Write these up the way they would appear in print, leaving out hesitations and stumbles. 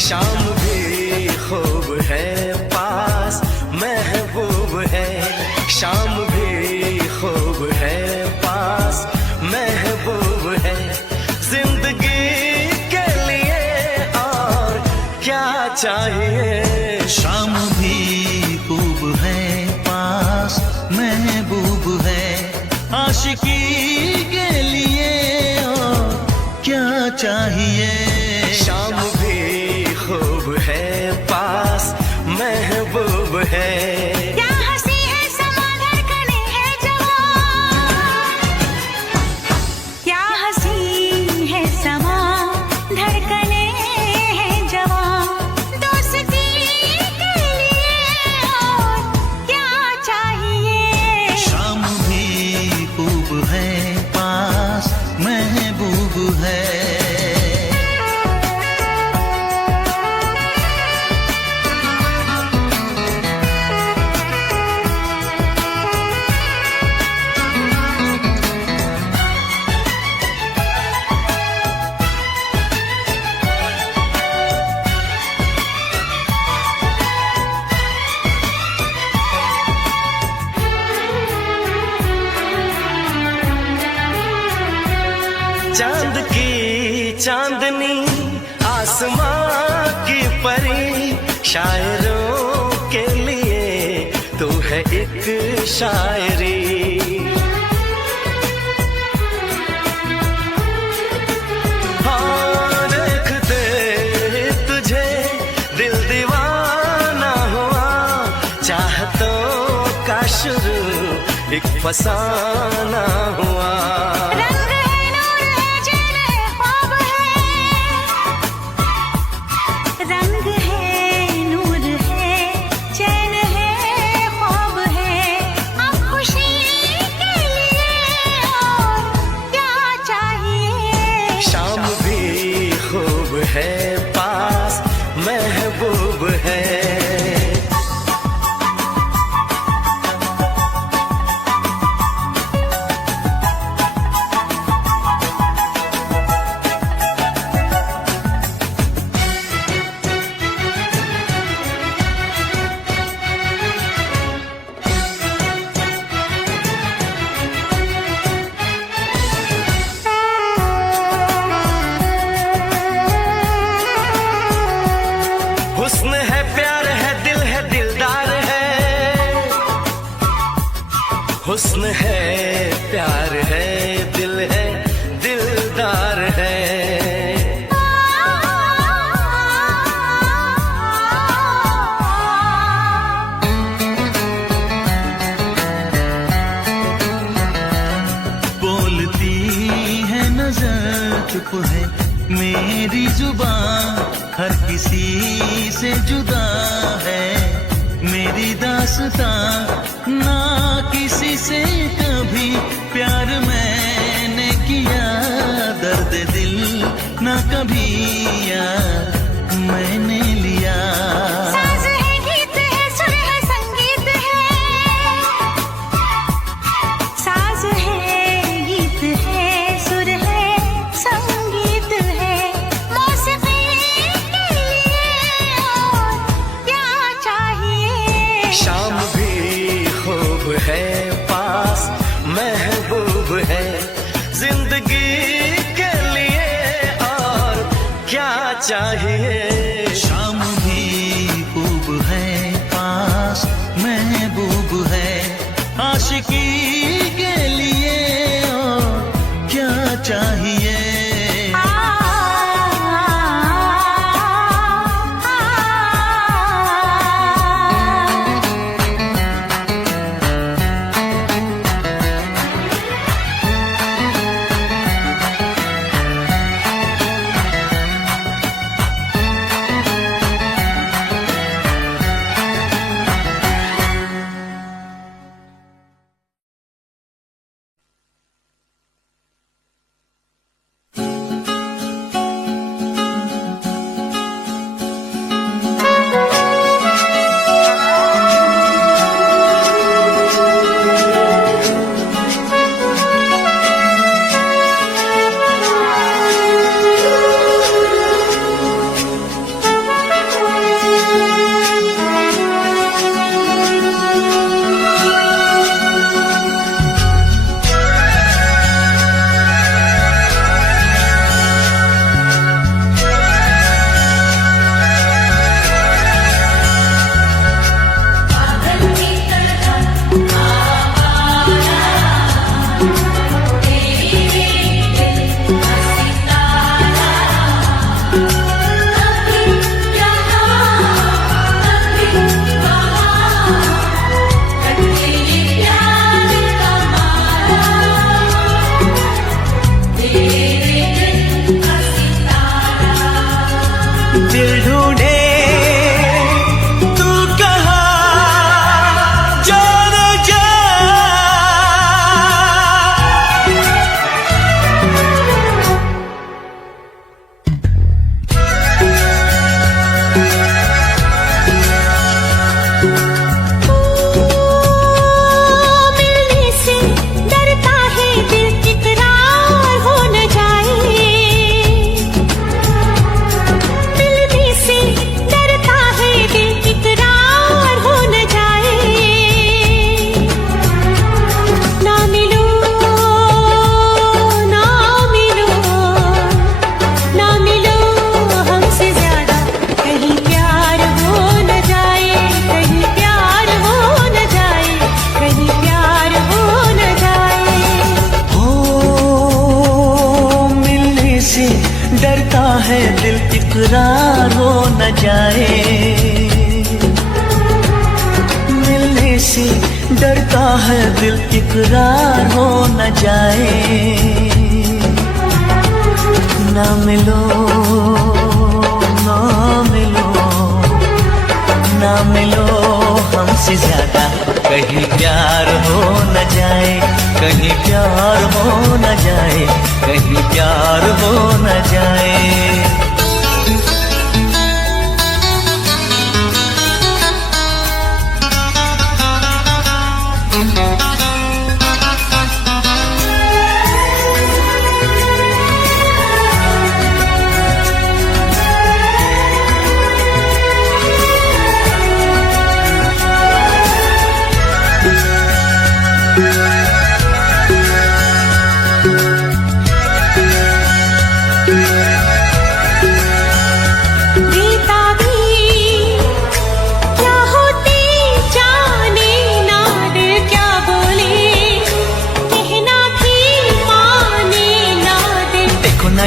शाम भी खूब है पास महबूब है, शाम भी खूब है पास महबूब है, जिंदगी के लिए और क्या चाहिए। शाम भी खूब है पास महबूब है, आशिकी के लिए और क्या चाहिए। शाम भी खूब है पास महबूब है, क्या हंसी है समा धड़कने है जवां, क्या हंसी है समा धड़कने है जवां, दोस्ती के लिए और क्या चाहिए। शाम भी खूब है पास महबूब है। चांद की चांदनी आसमां की परी, शायरों के लिए तू है एक शायरी। हाँ देखते तुझे दिल दीवाना हुआ, चाहतों का शुरू एक फसाना हुआ। रंग है नूर है चैन है ख्वाब है, रंग है नूर है चैन है ख्वाब है, अब खुशी के लिए और क्या चाहिए। शाम भी खूब है पास महबूब है। हुस्न है प्यार है दिल है दिलदार है, हुस्न है प्यार है दिल है दिलदार है। बोलती है नजर चुप है मेरी जुबान, हर किसी से जुदा है मेरी दास्तां, ना किसी से कभी प्यार मैंने किया, दर्द दिल ना कभी यार मैंने लिया। साज है गीत है सुर है संगीत है, साज है गीत है सुर है संगीत है, मौसीकी के लिए और क्या चाहिए। शाम भी खूब है पास महबूब है, जिंदगी के लिए और क्या चाहिए। जाए, मिलने से डरता है दिल, इकरार हो न जाए। ना मिलो, ना मिलो, ना मिलो हमसे ज्यादा, कहीं प्यार हो न जाए, कहीं प्यार हो न जाए, कहीं प्यार हो न जाए।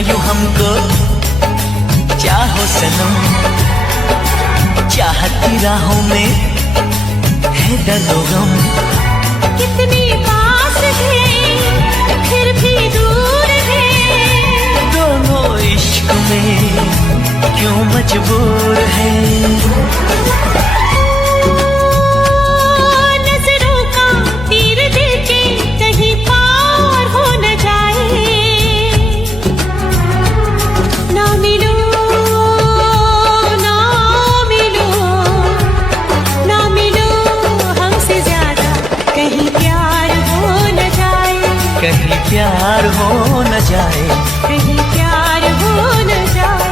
यूं हमको चाहो सनम, चाहत की राहों में है दर्द और गम। कितने पास थे फिर भी दूर है, दोनों इश्क में क्यों मजबूर है। नजरों का तीर दिल के कहीं पार हो न जाए। ना मिलो, ना मिलो, ना मिलो हमसे ज्यादा, कहीं प्यार हो न जाए, कहीं प्यार हो न जाए, कहीं प्यार हो न जाए।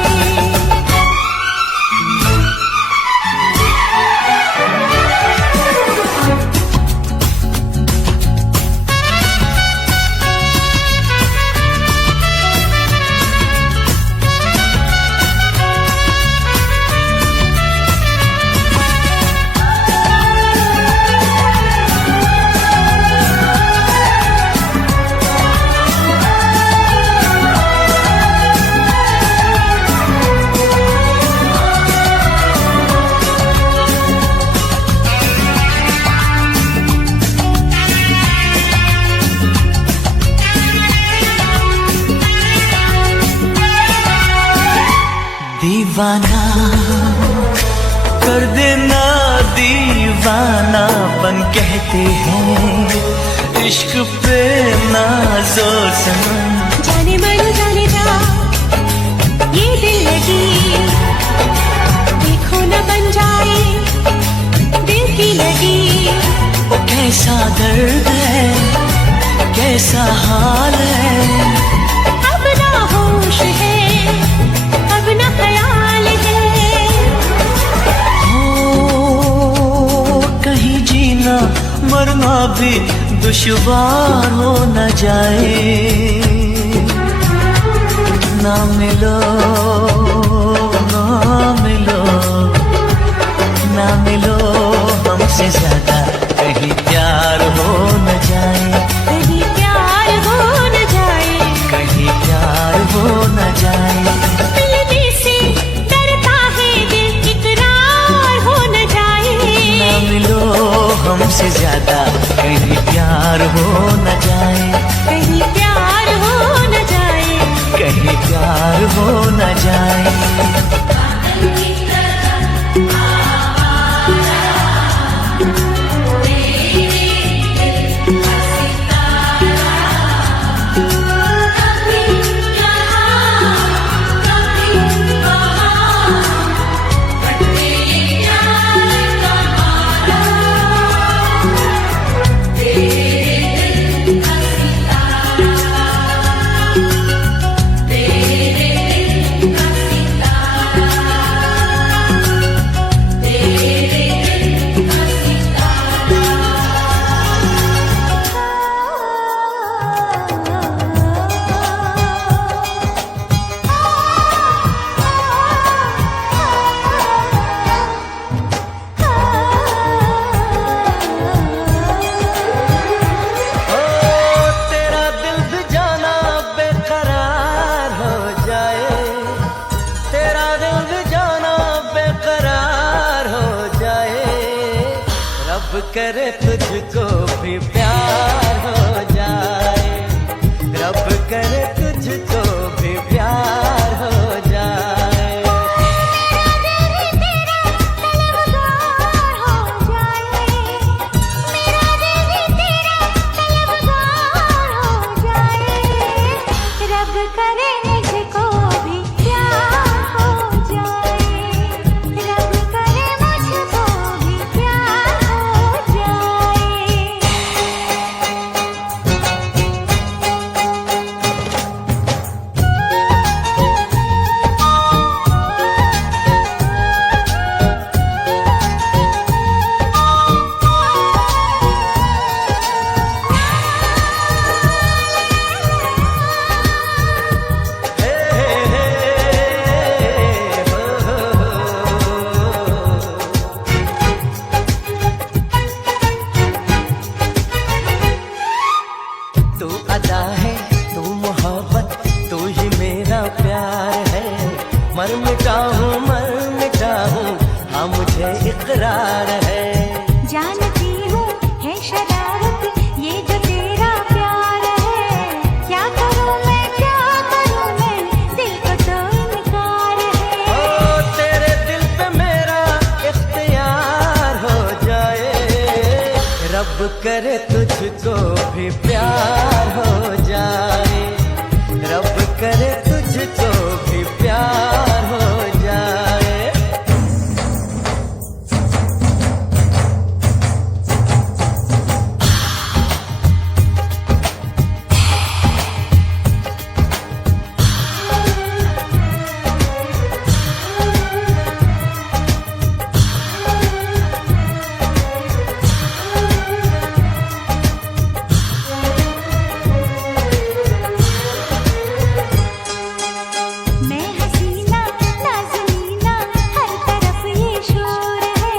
दीवाना कर देना, दीवानापन कहते हैं इश्क पे नाज़ो सनम। जाने मन जाने जा ये दिल लगी, देखो न बन जाए दिल की लगी। वो कैसा दर्द है, कैसा हाल है, अब ना होश है, अब ना ख्याल है। हो कहीं जीना मरना भी दुश्वार हो न जाए। ना मिलो, ना मिलो, ना मिलो हमसे ज्यादा, कहीं प्यार हो न जाए, कहीं प्यार हो न जाए, कहीं प्यार हो न जाए। मिलने से डरता है दिल, इकरार हो न जाए। ना मिलो हमसे ज्यादा, कहीं प्यार हो न जाए, कहीं प्यार हो न जाए, कहीं प्यार हो न जाए। करे तुझको भी प्यार हो जाए, रब करे तुझको भी प्यार हो जाए। मेरा दिल तेरा तलबगार हो जाए, मेरा दिल तेरा तलबगार हो जाए। रब करे मुझको भी प्यार हो जाए, रब करे मुझको भी प्यार हो जाए। तू अदा है, तू मोहब्बत, तू ही मेरा प्यार है। मर मिटा हूँ हाँ मुझे इकरार है। जानती हूँ है शरारत ये जो तेरा प्यार है, क्या करूँ मैं दिल को तो इनकार है। ओ तेरे दिल पे मेरा इख्तियार हो जाए, रब करे तुझको भी प्यार हो जाए, रब करे तुझको भी प्यार हो जाए। मैं हसीना नाज़नीना हर तरफ ये शोर है,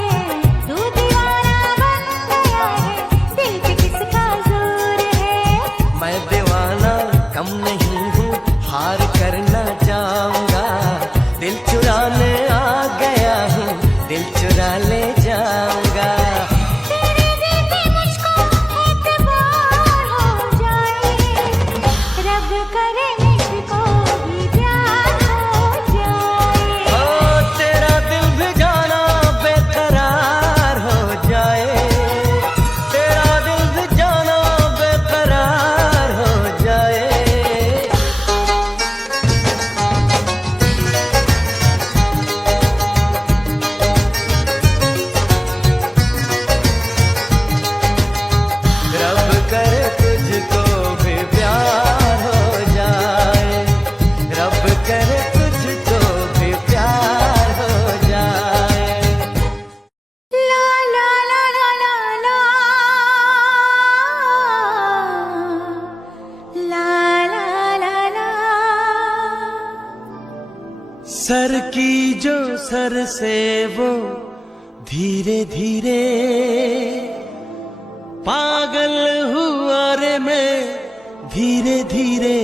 तू दीवाना बन गया है दिल पे किसका जोर है। मैं दीवाना कम नहीं हूँ, हार करना चाहूँगा। दिल चुराने आ गया हूँ, दिल चुरा ले जाऊँगा। तेरे दिल पे मुझको एतबार हो जाए, रब करे मुझको भी प्यार हो जाए। ओ तेरा दिल भी जाना बेकरार हो जाए, तेरा दिल भी जाना बेकरार हो जाए। रब करे तुझको भी प्यार हो जाए, रब करे तुझको भी प्यार हो जाए। ला ला ला ला ला ला ला ला ला ला। सर की जो सर से वो धीरे धीरे पागल हुआ रे मैं धीरे धीरे।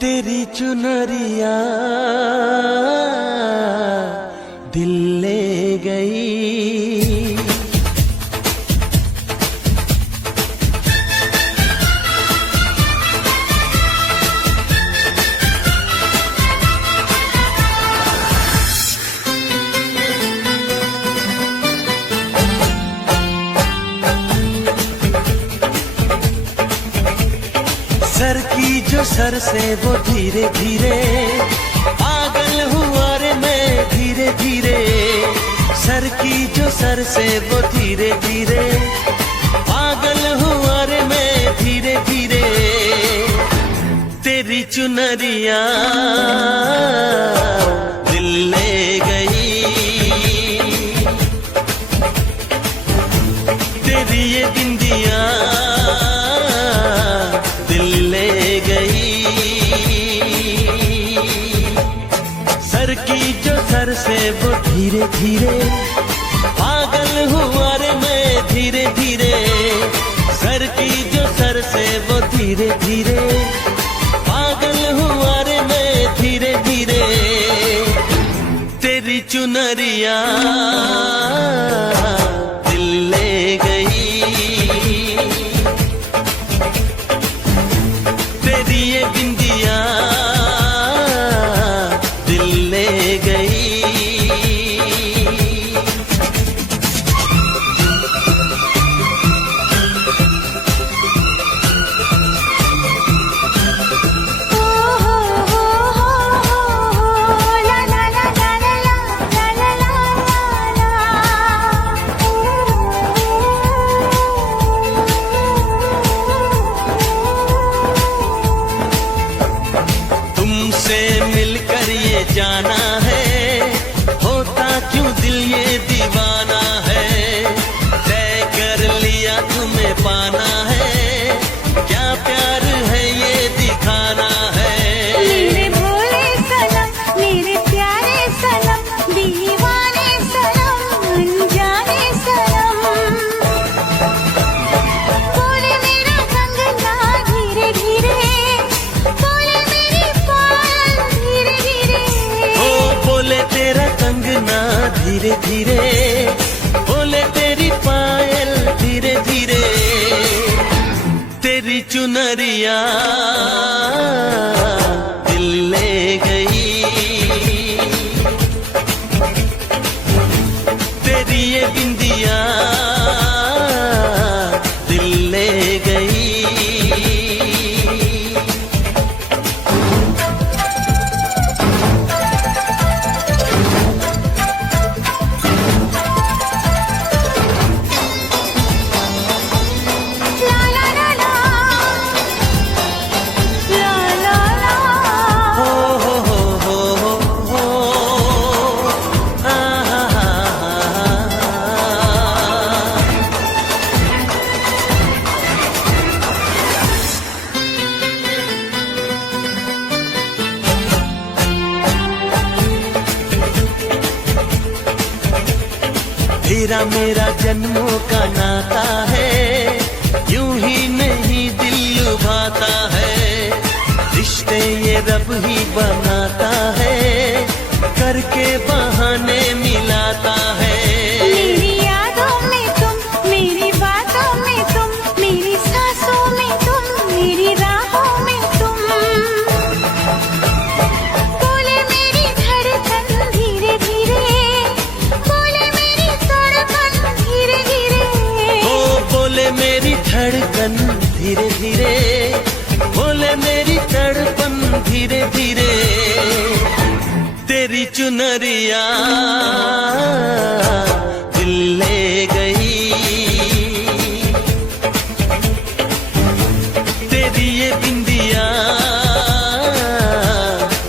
तेरी चुनरिया दिल ले गई। सर की जो सर से वो धीरे धीरे पागल हुआ रे मैं धीरे धीरे। सर की जो सर से वो धीरे धीरे पागल हुआ रे मैं धीरे धीरे। तेरी चुनरिया दिल ले गई, तेरी ये बिंदिया दिल ले गई। सर की जो सर से वो धीरे धीरे पागल हुआ रे मैं धीरे धीरे। सर की जो सर से वो धीरे धीरे पागल हुआ रे मैं धीरे धीरे। तेरी चुनरिया दिल धीरे धीरे, बोले तेरी पायल धीरे धीरे, तेरी चुनरिया दिल ले गई, तेरी ये बिंदिया दिल ले गई। तेरा मेरा जन्मों का नाता है, यूं ही नहीं दिल लुभाता है, रिश्ते ये रब ही बनाता है, करके बहाने मिलाता है। मेरी यादों में तुम, मेरी बातों में तुम, मेरी सांसों में तुम, मेरी राहों में तुम, बोले मेरी धड़कन धीरे धीरे, बोले मेरी तड़पन धीरे धीरे, ओ बोले मेरी धड़कन धीरे धीरे, बोले मेरी तड़पन धीरे धीरे, तेरी चुनरिया दिल ले गई, तेरी ये बिंदिया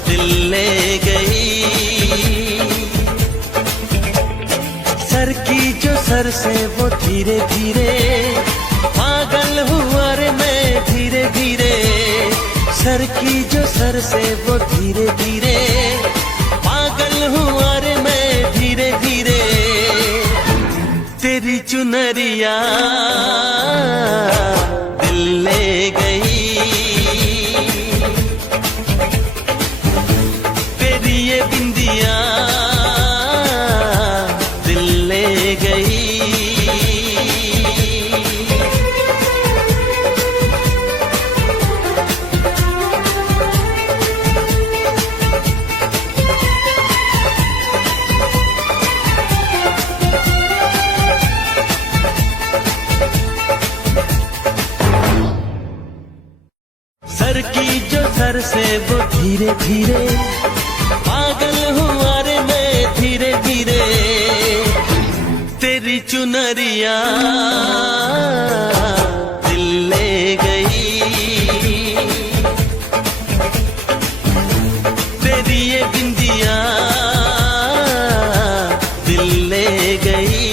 दिल ले गई। सर की जो सर से वो धीरे धीरे, पागल हुआ रे मैं धीरे धीरे, सर की जो सर से वो धीरे धीरे, पागल हुआ रे मैं धीरे धीरे, तेरी चुनरिया दिल ले गई, तेरी ये बिंदिया दिल ले गई। सर की जो सर से वो धीरे धीरे, पागल हुआ रे मैं धीरे धीरे, तेरी चुनरिया दिल ले गई, तेरी ये बिंदिया दिल ले गई।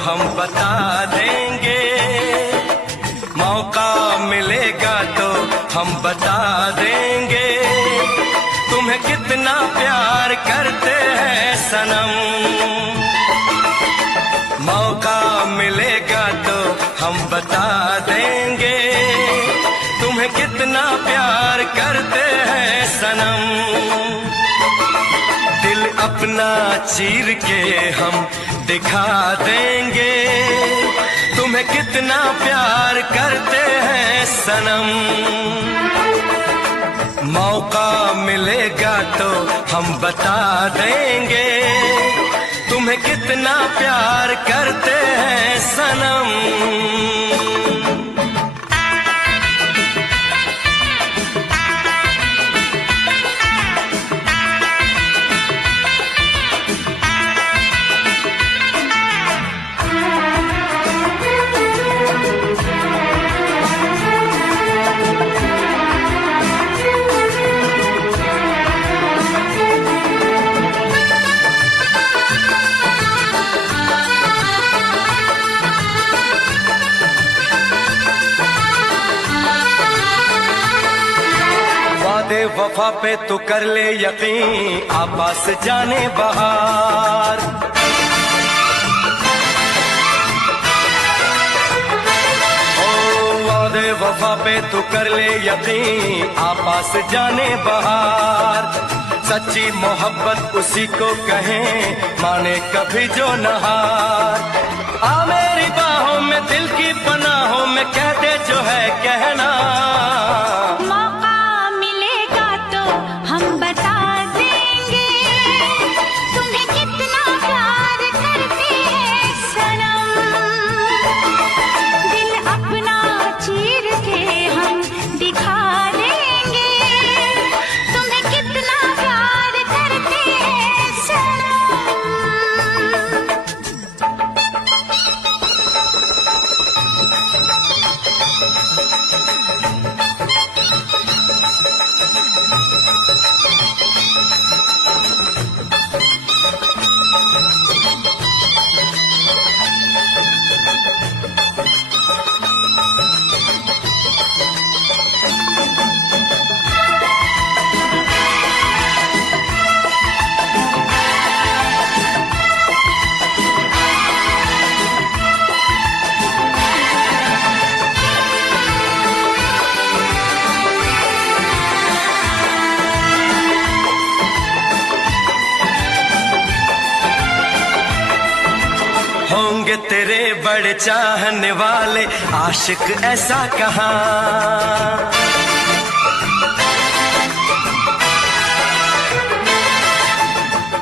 हम बता देंगे, मौका मिलेगा तो हम बता देंगे, तुम्हें कितना प्यार करते हैं सनम। मौका मिलेगा तो हम बता देंगे, तुम्हें कितना प्यार करते हैं सनम। दिल अपना चीर के हम दिखा देंगे, तुम्हें कितना प्यार करते हैं सनम। मौका मिलेगा तो हम बता देंगे, तुम्हें कितना प्यार करते हैं सनम। वफा पे तो कर ले यकीन, आपस जाने बहार। वादे वफा पे तू कर ले यकीन, आपस जाने बहार। सच्ची मोहब्बत उसी को कहें, माने कभी जो नहार। आ मेरी बाहों में दिल की पनाहों में, कह दे जो है कहना। मौका मिलेगा तो हम बता देंगे, तुम्हें कितना प्यार करते हैं सनम। दिल अपना चीर के हम दिखा देंगे, तुम्हें कितना प्यार करते हैं सनम। होंगे तेरे बड़े चाहने वाले, आशिक ऐसा कहाँ।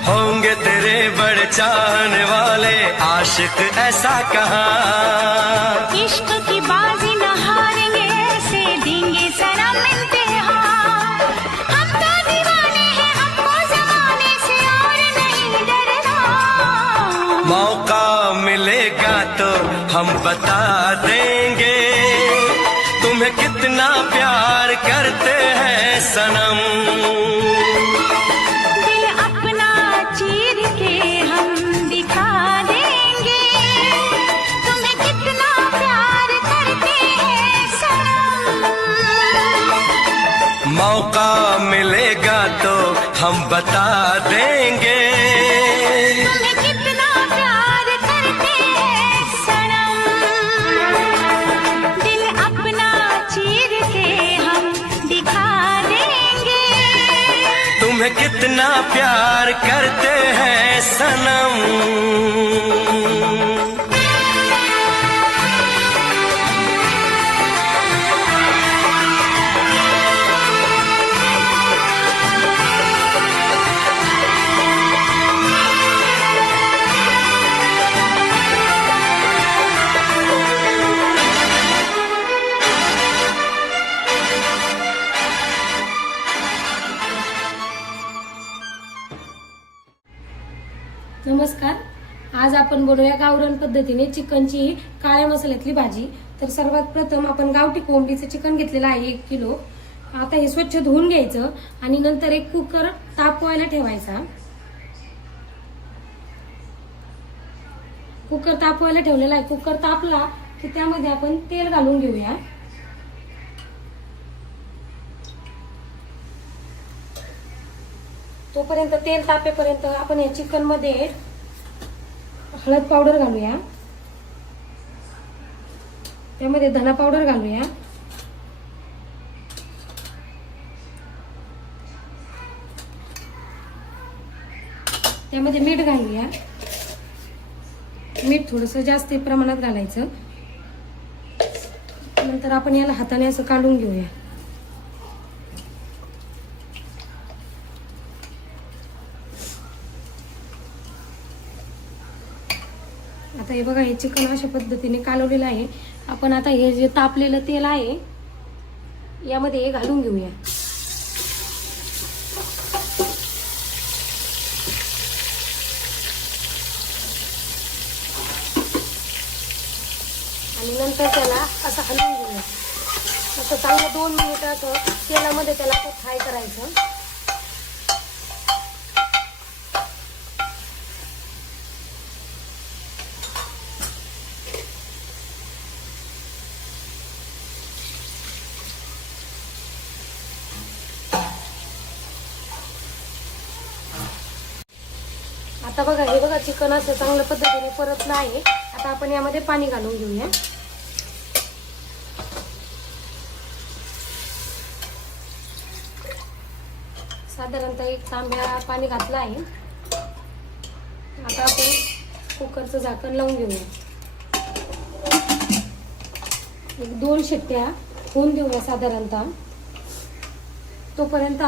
होंगे तेरे बड़े चाहने वाले, आशिक ऐसा कहाँ। इश्क की बाजी न हारेंगे, ऐसे देंगे सनम इम्तिहान। हम तो दीवाने हैं, हमको जमाने से और नहीं डरना। मौका मिलेगा तो हम बता देंगे, तुम्हें कितना प्यार करते हैं सनम। दिल अपना चीर के हम दिखा देंगे, तुम्हें कितना प्यार करते हैं सनम। मौका मिलेगा तो हम बता देंगे, तुम्हें कितना प्यार करते हैं सनम। दिल अपना चीर के हम दिखा देंगे, तुम्हें कितना प्यार करते हैं सनम। नमस्कार. आज आपण बनवूया गावरान पद्धतीने चिकनची काळ्या मसाल्यातली भाजी. तर सर्वात प्रथम आपण गावठी कोंबडीचं चिकन घेतलेलं आहे 1 किलो. आता हे स्वच्छ धुवून घ्यायचं आणि नंतर एक कुकर तापवायला ठेवायचा. कुकर तापवायला ठेवलेला आहे. कुकर तापला की त्यामध्ये आपण तेल घालून घेऊया. तोपर्यंत तेल तापेपर्यंत आपण या चिकन मध्ये हळद पावडर घालूया. त्यामध्ये धना पावडर घालूया. त्यामध्ये मीठ घालूया. मीठ थोडंसं जास्त प्रमाणात घालायचं. नंतर आपण याला हाताने असं काढून घेऊया. आता हे बघा, हे चिकन अशा पद्धतीने कालवलेलं आहे. आपण आता हे जे तापलेलं तेल आहे यामध्ये हे घालून घेऊया. आणि नंतर त्याला असं हलवून घेऊया. असं चांगलं 2 मिनिटं असं तेलामध्ये त्याला फ्राय करायचं. आता बघा, हे बघा चिकन असं चांगल्या पद्धतीने परतलं आहे. आता आपण यामध्ये पाणी घालून घेऊया. साधारणतः 1 तांब्या पाणी घातलं आहे. आता आपण कुकरचं झाकण लावून घेऊया. 1-2 शिट्ट्या होऊन देऊया साधारणतः. तोपर्यंत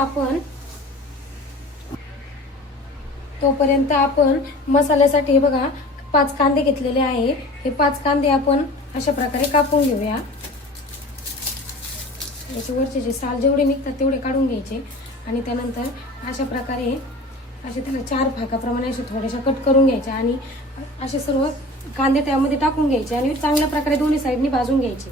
आपण मसाल्यासाठी हे बघा 5 कांदे घेतलेले आहे. हे 5 कांदे आपण अशा प्रकारे कापून घेऊया. याच्यावरचे जे साल जेवढे निघतात तेवढे काढून घ्यायचे आणि त्यानंतर अशा प्रकारे असे त्याला 4 भागाप्रमाणे असे थोड्याशा कट करून घ्यायचे आणि असे सर्व कांदे त्यामध्ये टाकून घ्यायचे आणि चांगल्या प्रकारे दोन्ही साईडनी भाजून घ्यायचे.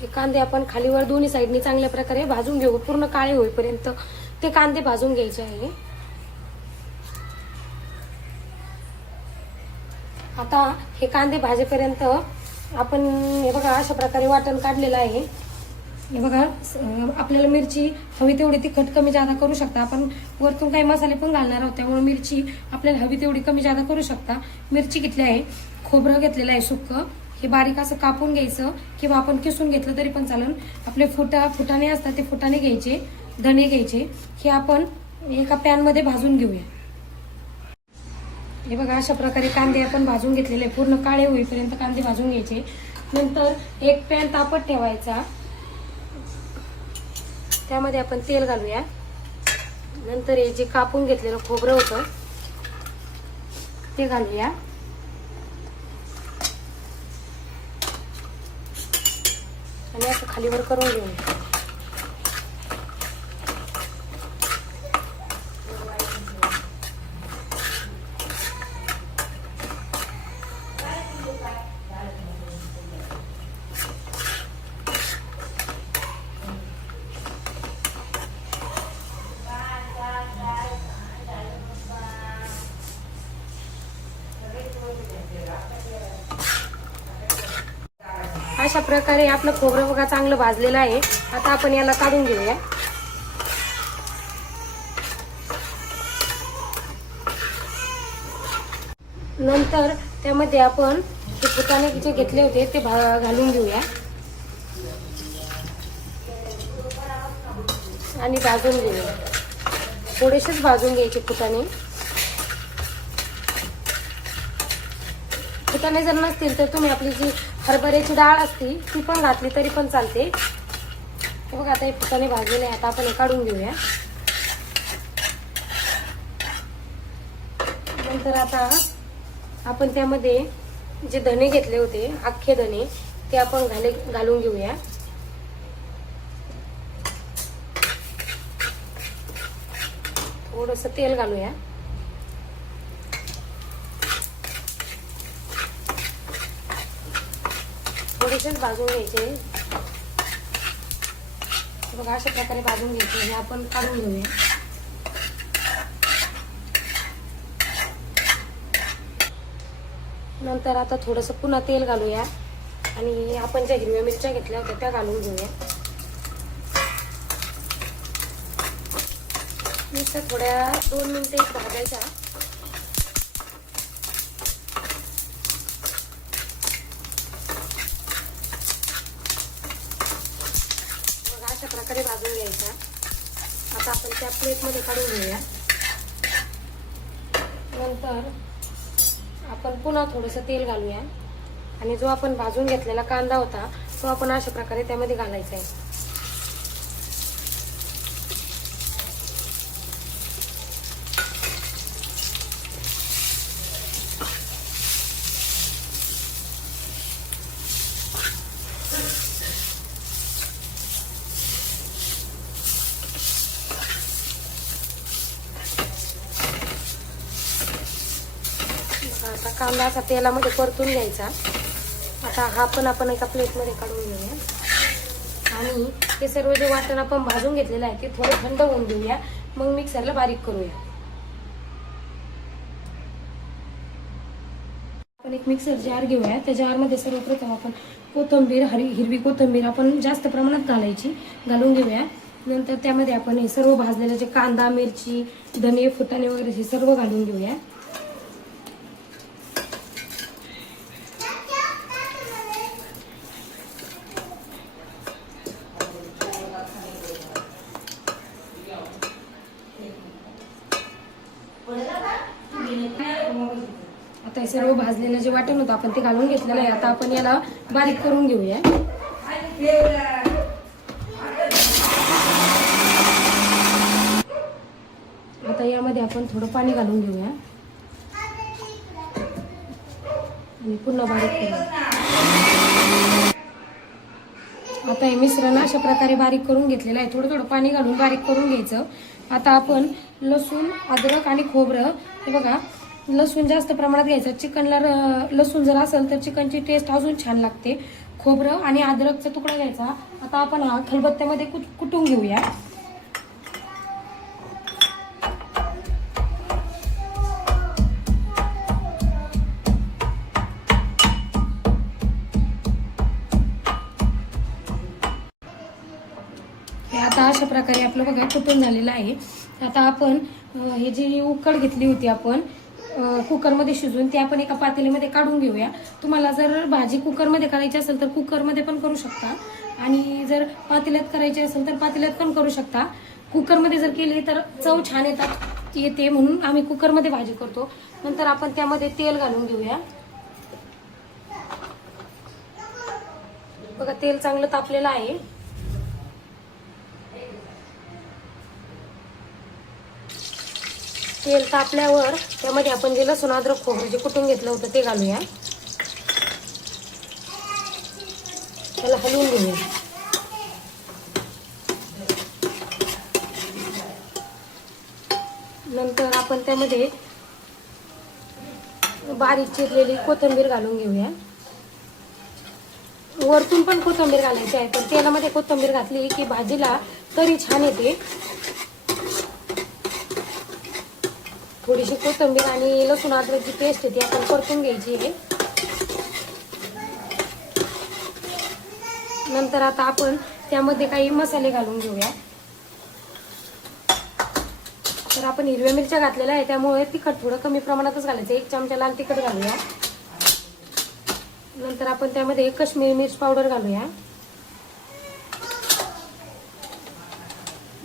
हे कांदे आपण खालीवर दोन्ही साईडनी चांगल्या प्रकारे भाजून घेऊ. पूर्ण काळे होईपर्यंत ते कांदे भाजून घ्यायचे आहे. आता हे कांदे भाजेपर्यंत आपण हे बघा अशा प्रकारे वाटण काढलेलं आहे. हे बघा आपल्याला मिरची हवी तेवढी तिखट कमी जादा करू शकता. आपण वरतून काही मसाले पण घालणार आहोत त्यामुळे मिरची आपल्याला हवी तेवढी कमी जादा करू शकता. मिरची घेतली आहे, खोबरं घेतलेलं आहे सुक्क, हे बारीक असं कापून घ्यायचं किंवा आपण किसून घेतलं तरी पण चालेल. आपले फुटाणे असतात ते फुटाणे घ्यायचे, धणे घ्यायचे. हे आपण एका पॅन मध्ये भाजून घेऊया. हे बघा अशा प्रकारे कांदे आपण भाजून घेतलेले, पूर्ण काळे होईपर्यंत कांदे भाजून घ्यायचे. नंतर एक पॅन तापत ठेवायचा, त्यामध्ये आपण तेल घालूया. नंतर हे जे कापून घेतलेलं खोबरं होतं ते घालूया आणि असं खालीवर करून घेऊया. अशा प्रकारे आपलं खोबरं बघा चांगलं भाजलेलं आहे. आता आपण याला काढून घेऊया. नंतर त्यामध्ये आपण जे फुटाणे जे घेतले होते ते घालून घेऊया आणि भाजून घेऊया. थोडेसेच भाजून घ्यायचे फुटाणे. फुटाणे जर नसतील तर तुम्ही आपली जी हरभऱ्याची डाळ असती ती पण घातली तरी पण चालते. हे बघा आता हे फुटाणे भाजलेले आहे. आता आपण हे काढून घेऊया. नंतर आता आपण त्यामध्ये जे धणे घेतले होते अख्खे धणे ते आपण घालून घेऊया. थोडंसं तेल घालूया. थोडेसेच भाजून घ्यायचे. बघा अशा प्रकारे भाजून घ्यायचे. हे आपण काढून घेऊया. नंतर आता थोडंसं पुन्हा तेल घालूया आणि आपण ज्या हिरव्या मिरच्या घेतल्या होत्या त्या घालून घेऊया. मिरच्या थोड्या 2 मिनिटे भाजायच्या. अशा प्रकारे भाजून घ्यायच्या. आता आपण त्या प्लेटमध्ये काढून घेऊया. नंतर आपण पुन्हा थोडंसं तेल घालूया आणि जो आपण भाजून घेतलेला कांदा होता तो आपण अशा प्रकारे त्यामध्ये घालायचा आहे. कांदा असा तेलामध्ये परतून घ्यायचा. आता हा पण आपण एका प्लेटमध्ये काढून घेऊया आणि ते सर्व जे वाटण आपण भाजून घेतलेलं आहे ते थोडं थंड होऊन देऊया. मग मिक्सरला बारीक करूया. आपण एक मिक्सर जार घेऊया. त्या जारमध्ये सर्वप्रथम आपण कोथिंबीर, हिरवी कोथिंबीर आपण जास्त प्रमाणात घालून घेऊया. नंतर त्यामध्ये आपण हे सर्व भाजलेले जे कांदा, मिरची, धने, फुटाणे वगैरे हे सर्व घालून घेऊया. आता हे सर्व भाजलेलं जे वाटण होतं आपण ते घालून घेतलेलं आहे. आता आपण याला बारीक करून घेऊया. आता यामध्ये आपण थोडं पाणी घालून घेऊया आणि पुन्हा बारीक करूया. आता हे मिश्रण अशा प्रकारे बारीक करून घेतलेलं आहे. थोडं थोडं पाणी घालून बारीक करून घ्यायचं. आता आपण लसूण, अद्रक आणि खोबरं, हे बघा लसूण जास्त प्रमाणात घ्यायचं. चिकनला लसूण जर असेल तर चिकनची टेस्ट अजून छान लागते. खोबरं आणि अद्रकचा तुकडा घ्यायचा. आता आपण हा खलबत्त्यामध्ये कुटून घेऊया. आता अशा प्रकारे आपलं बघा कुटून झालेलं आहे. आता आपण हे जी उकड घेतली होती आपण कुकरमध्ये शिजवून, ती आपण एका पातेलीमध्ये काढून घेऊया. तुम्हाला जर भाजी कुकरमध्ये करायची असेल तर कुकरमध्ये पण करू शकता आणि जर पातेल्यात करायची असेल तर पातेल्यात पण करू शकता. कुकरमध्ये जर केली तर चव छान येते म्हणून आम्ही कुकरमध्ये भाजी करतो. नंतर आपण त्यामध्ये तेल घालून घेऊया. बघा तेल चांगलं तापलेलं आहे. तेल तापल्यावर त्यामध्ये आपण जे लसूण, अद्रक, खोबरं जे कुटून घेतलं होतं ते घालूया. त्याला हलवून घेऊया. नंतर आपण त्यामध्ये बारीक चिरलेली कोथिंबीर घालून घेऊया. वरतून पण कोथिंबीर घालायची आहे, पण तेलामध्ये कोथिंबीर घातली की भाजीला तरी छान येते. थोडीशी कोथिंबीर आणि लसूण अद्रकची पेस्ट आहे ती आपण परतून घ्यायची आहे. नंतर आता आपण त्यामध्ये काही मसाले घालून घेऊया. तर आपण हिरव्या मिरच्या घातलेल्या आहे त्यामुळे तिखट थोडं कमी प्रमाणातच घालायचं. 1 चमचा लाल तिखट घालूया. नंतर आपण त्यामध्ये काश्मीरी मिर्च पावडर घालूया.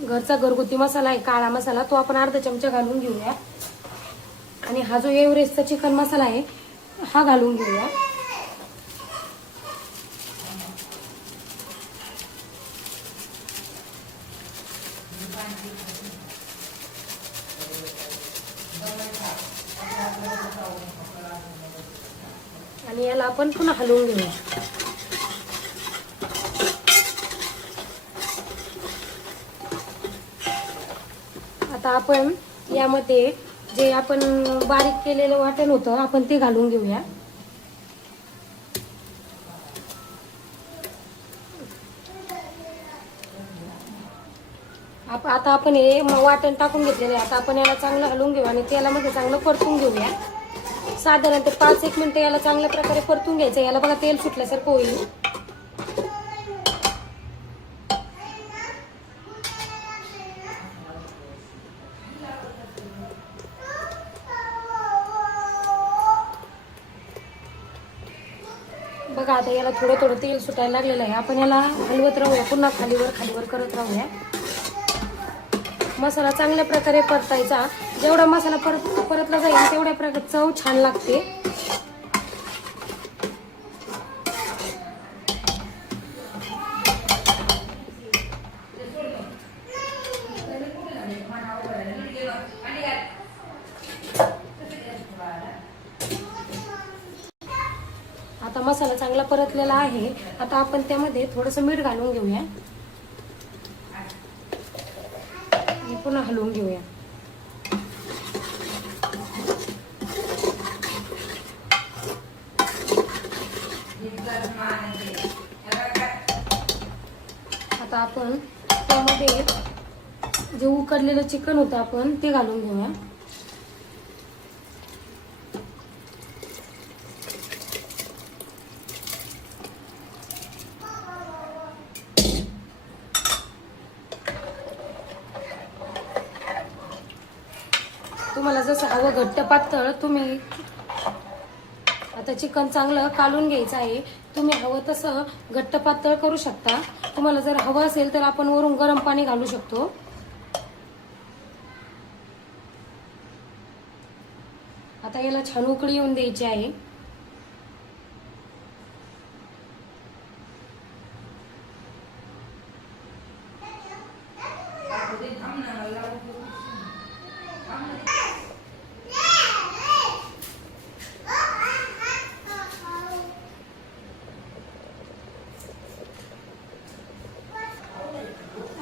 घरचा घरगुती मसाला आहे काळा मसाला, तो आपण अर्धा चमचा घालून घेऊया. आणि हा जो एव्हरेस्टचा चिकन मसाला आहे हा घालून घेऊया. आणि याला आपण पुन्हा हलवून घेऊया. आता आपण यामध्ये जे आपण बारीक केलेलं वाटण होतं आपण ते घालून घेऊया. आता आपण हे वाटण टाकून घेतलेलं आहे. आता आपण याला चांगलं हलवून घेऊ आणि तेलामध्ये चांगलं परतून घेऊया. साधारणतः 5-1 मिनिटं याला चांगल्या प्रकारे परतून घ्यायचं. याला बघा तेल सुटल्यासारखं होईल. बघा आता याला थोडं थोडं तेल सुटायला लागलेलं आहे. आपण याला हलवत राहूया. पुन्हा खालीवर करत राहूया. मसाला चांगल्या प्रकारे परतायचा. जेवढा मसाला परतला जाईल तेवढ्या प्रकारे चव छान लागते. आता मसाला चांगला परतलेला आहे. आता आपण त्यामध्ये थोडंसं मीठ घालून घेऊया आणि पुन्हा हलवून घेऊया. आता आपण त्यामध्ये जे उकडलेलं चिकन होतं आपण ते घालून घेऊया. तुम्हाला जसं हवं घट्ट पातळ तुम्ही आता चिकन चांगलं कालून घ्यायचं आहे. तुम्ही हवं तसं घट्ट पातळ करू शकता. तुम्हाला जर हवं असेल तर आपण वरून गरम पाणी घालू शकतो. आता याला छान उकळी येऊन द्यायची आहे.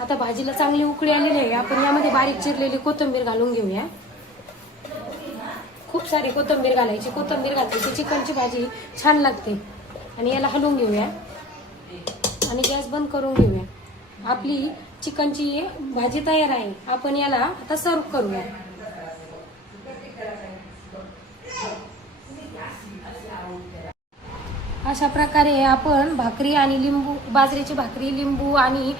आता भाजीला चांगली उकळी आलेली आहे. आपण यामध्ये बारीक चिरलेली कोथिंबीर घालून घेऊया. खूप सारी कोथिंबीर घालायची. कोथिंबीर घातली की चिकनची भाजी छान लागते. आणि याला हलवून घेऊया आणि गॅस बंद करून घेऊया. आपली चिकनची भाजी तयार आहे. आपण याला आता सर्व करूया. अशा प्रकारे आपण भाकरी आणि लिंबू, बाजरीची भाकरी, लिंबू आणि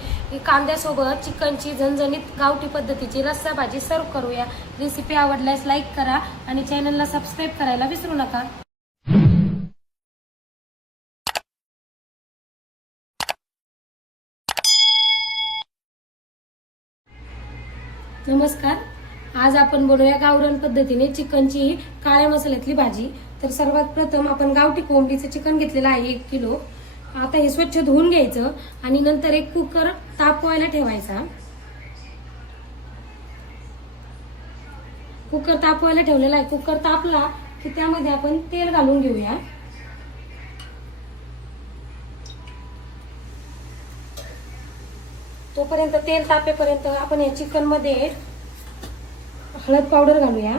कांद्यासोबत चिकनची झणझणीत गावठी पद्धतीची रस्सा भाजी सर्व करूया. रेसिपी आवडल्यास लाईक करा आणि चॅनलला सबस्क्राईब करायला विसरू नका. नमस्कार. आज आपण बनवूया गावरान पद्धतीने चिकनची काळ्या मसाल्यातली भाजी. तर सर्वात प्रथम आपण गावठी कोंबडीचं चिकन घेतलेलं आहे 1 किलो. आता हे स्वच्छ धुवून घ्यायचं आणि नंतर एक कुकर तापवायला ठेवायचा. कुकर तापवायला ठेवलेला आहे. कुकर तापला की त्यामध्ये आपण तेल घालून घेऊया. तोपर्यंत तेल तापेपर्यंत आपण या चिकन मध्ये हळद पावडर घालूया.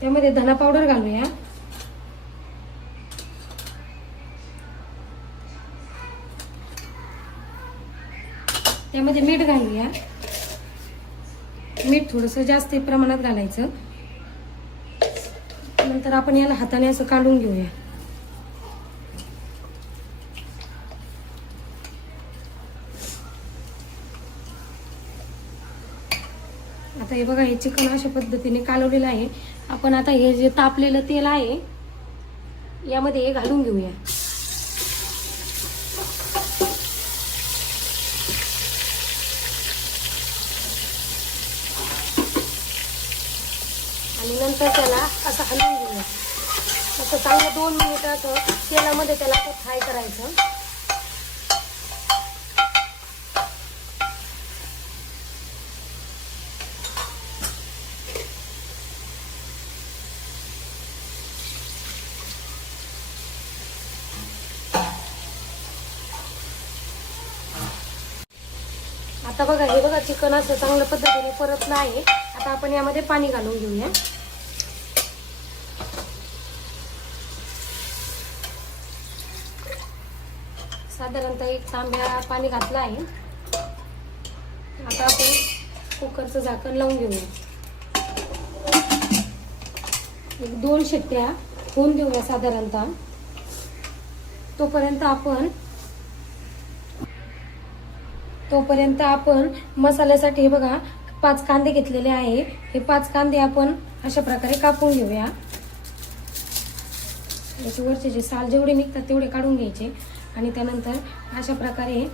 त्यामध्ये धना पावडर घालूया. त्यामध्ये मीठ घालूया. मीठ थोडंसं जास्त प्रमाणात घालायचं. नंतर आपण याला हाताने असं काढून घेऊया. आता हे बघा, हे चिकन अशा पद्धतीने कालवलेलं आहे. आपण आता हे जे तापलेलं तेल आहे यामध्ये हे घालून घेऊया. आणि नंतर त्याला असं हलवून घेऊया. असं चांगलं 2 मिनिटं असं तेलामध्ये त्याला फ्राय करायचं. आता बघा, हे बघा चिकन असं चांगल्या पद्धतीने परतलं आहे. आता आपण यामध्ये पाणी घालून घेऊया. साधारणतः 1 तांब्या पाणी घातलं आहे. आता आपण कुकरचं झाकण लावून घेऊया. 1-2 शिट्ट्या होऊन देऊया साधारणतः. तोपर्यंत आपण मसाल्यासाठी हे बघा 5 कांदे घेतलेले आहे. हे 5 कांदे आपण अशा प्रकारे कापून घेऊया. याचे वरचे जे साल जेवढे निघतात तेवढे काढून घ्यायचे आणि त्यानंतर अशा प्रकारे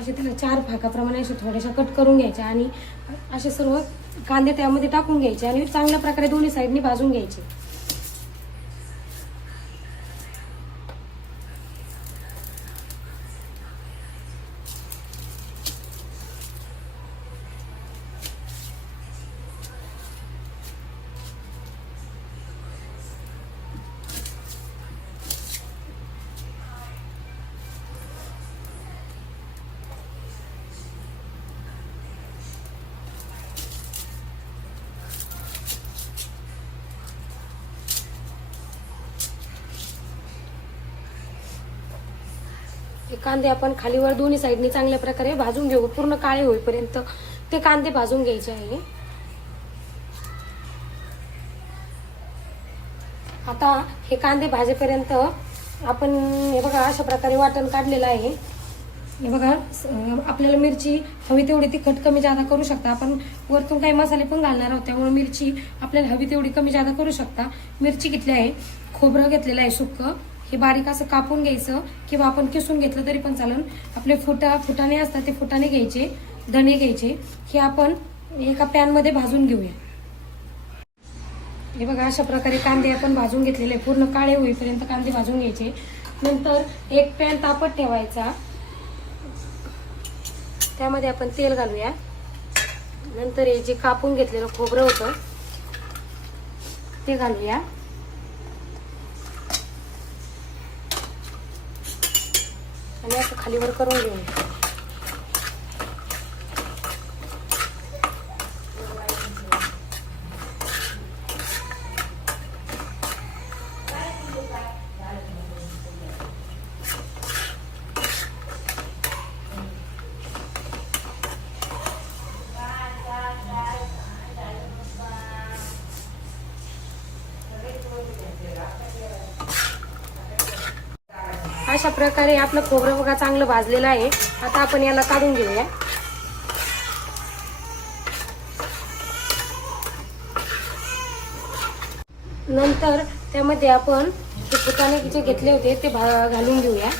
असे त्याला 4 भागाप्रमाणे असे थोड्याशा कट करून घ्यायच्या आणि असे सर्व कांदे त्यामध्ये टाकून घ्यायचे आणि चांगल्या प्रकारे दोन्ही साईडनी भाजून घ्यायचे. हे कांदे आपण खालीवर दोन्ही साईडनी चांगल्या प्रकारे भाजून घेऊ, पूर्ण काळे होईपर्यंत ते कांदे भाजून घ्यायचे आहे. आता हे कांदे भाजेपर्यंत आपण हे बघा अशा प्रकारे वाटण काढलेलं आहे. हे बघा आपल्याला मिरची हवी तेवढी तिखट कमी जादा करू शकता. आपण वरतून काही मसाले पण घालणार आहोत, त्यामुळे मिरची आपल्याला हवी तेवढी कमी जादा करू शकता. मिरची घेतली आहे, खोबरं घेतलेलं आहे सुक्क, हे बारीक असं कापून घ्यायचं किंवा आपण किसून घेतलं तरी पण चालेल. आपले फुटाणे असतात ते फुटाणे घ्यायचे, धणे घ्यायचे, हे आपण एका पॅनमध्ये भाजून घेऊया. हे बघा अशा प्रकारे कांदे आपण भाजून घेतलेले, पूर्ण काळे होईपर्यंत कांदे भाजून घ्यायचे. नंतर एक पॅन तापत ठेवायचा, त्यामध्ये आपण तेल घालूया. नंतर हे जे कापून घेतलेलं खोबरं होतं ते घालूया. आणि असं खालीवर करून घेऊया. अशा प्रकारे आपलं खोबरं बघा चांगलं भाजलेलं आहे. आता आपण याला काढून घेऊया. नंतर त्यामध्ये आपण जे फुटाणे जे घेतले होते ते घालून घेऊया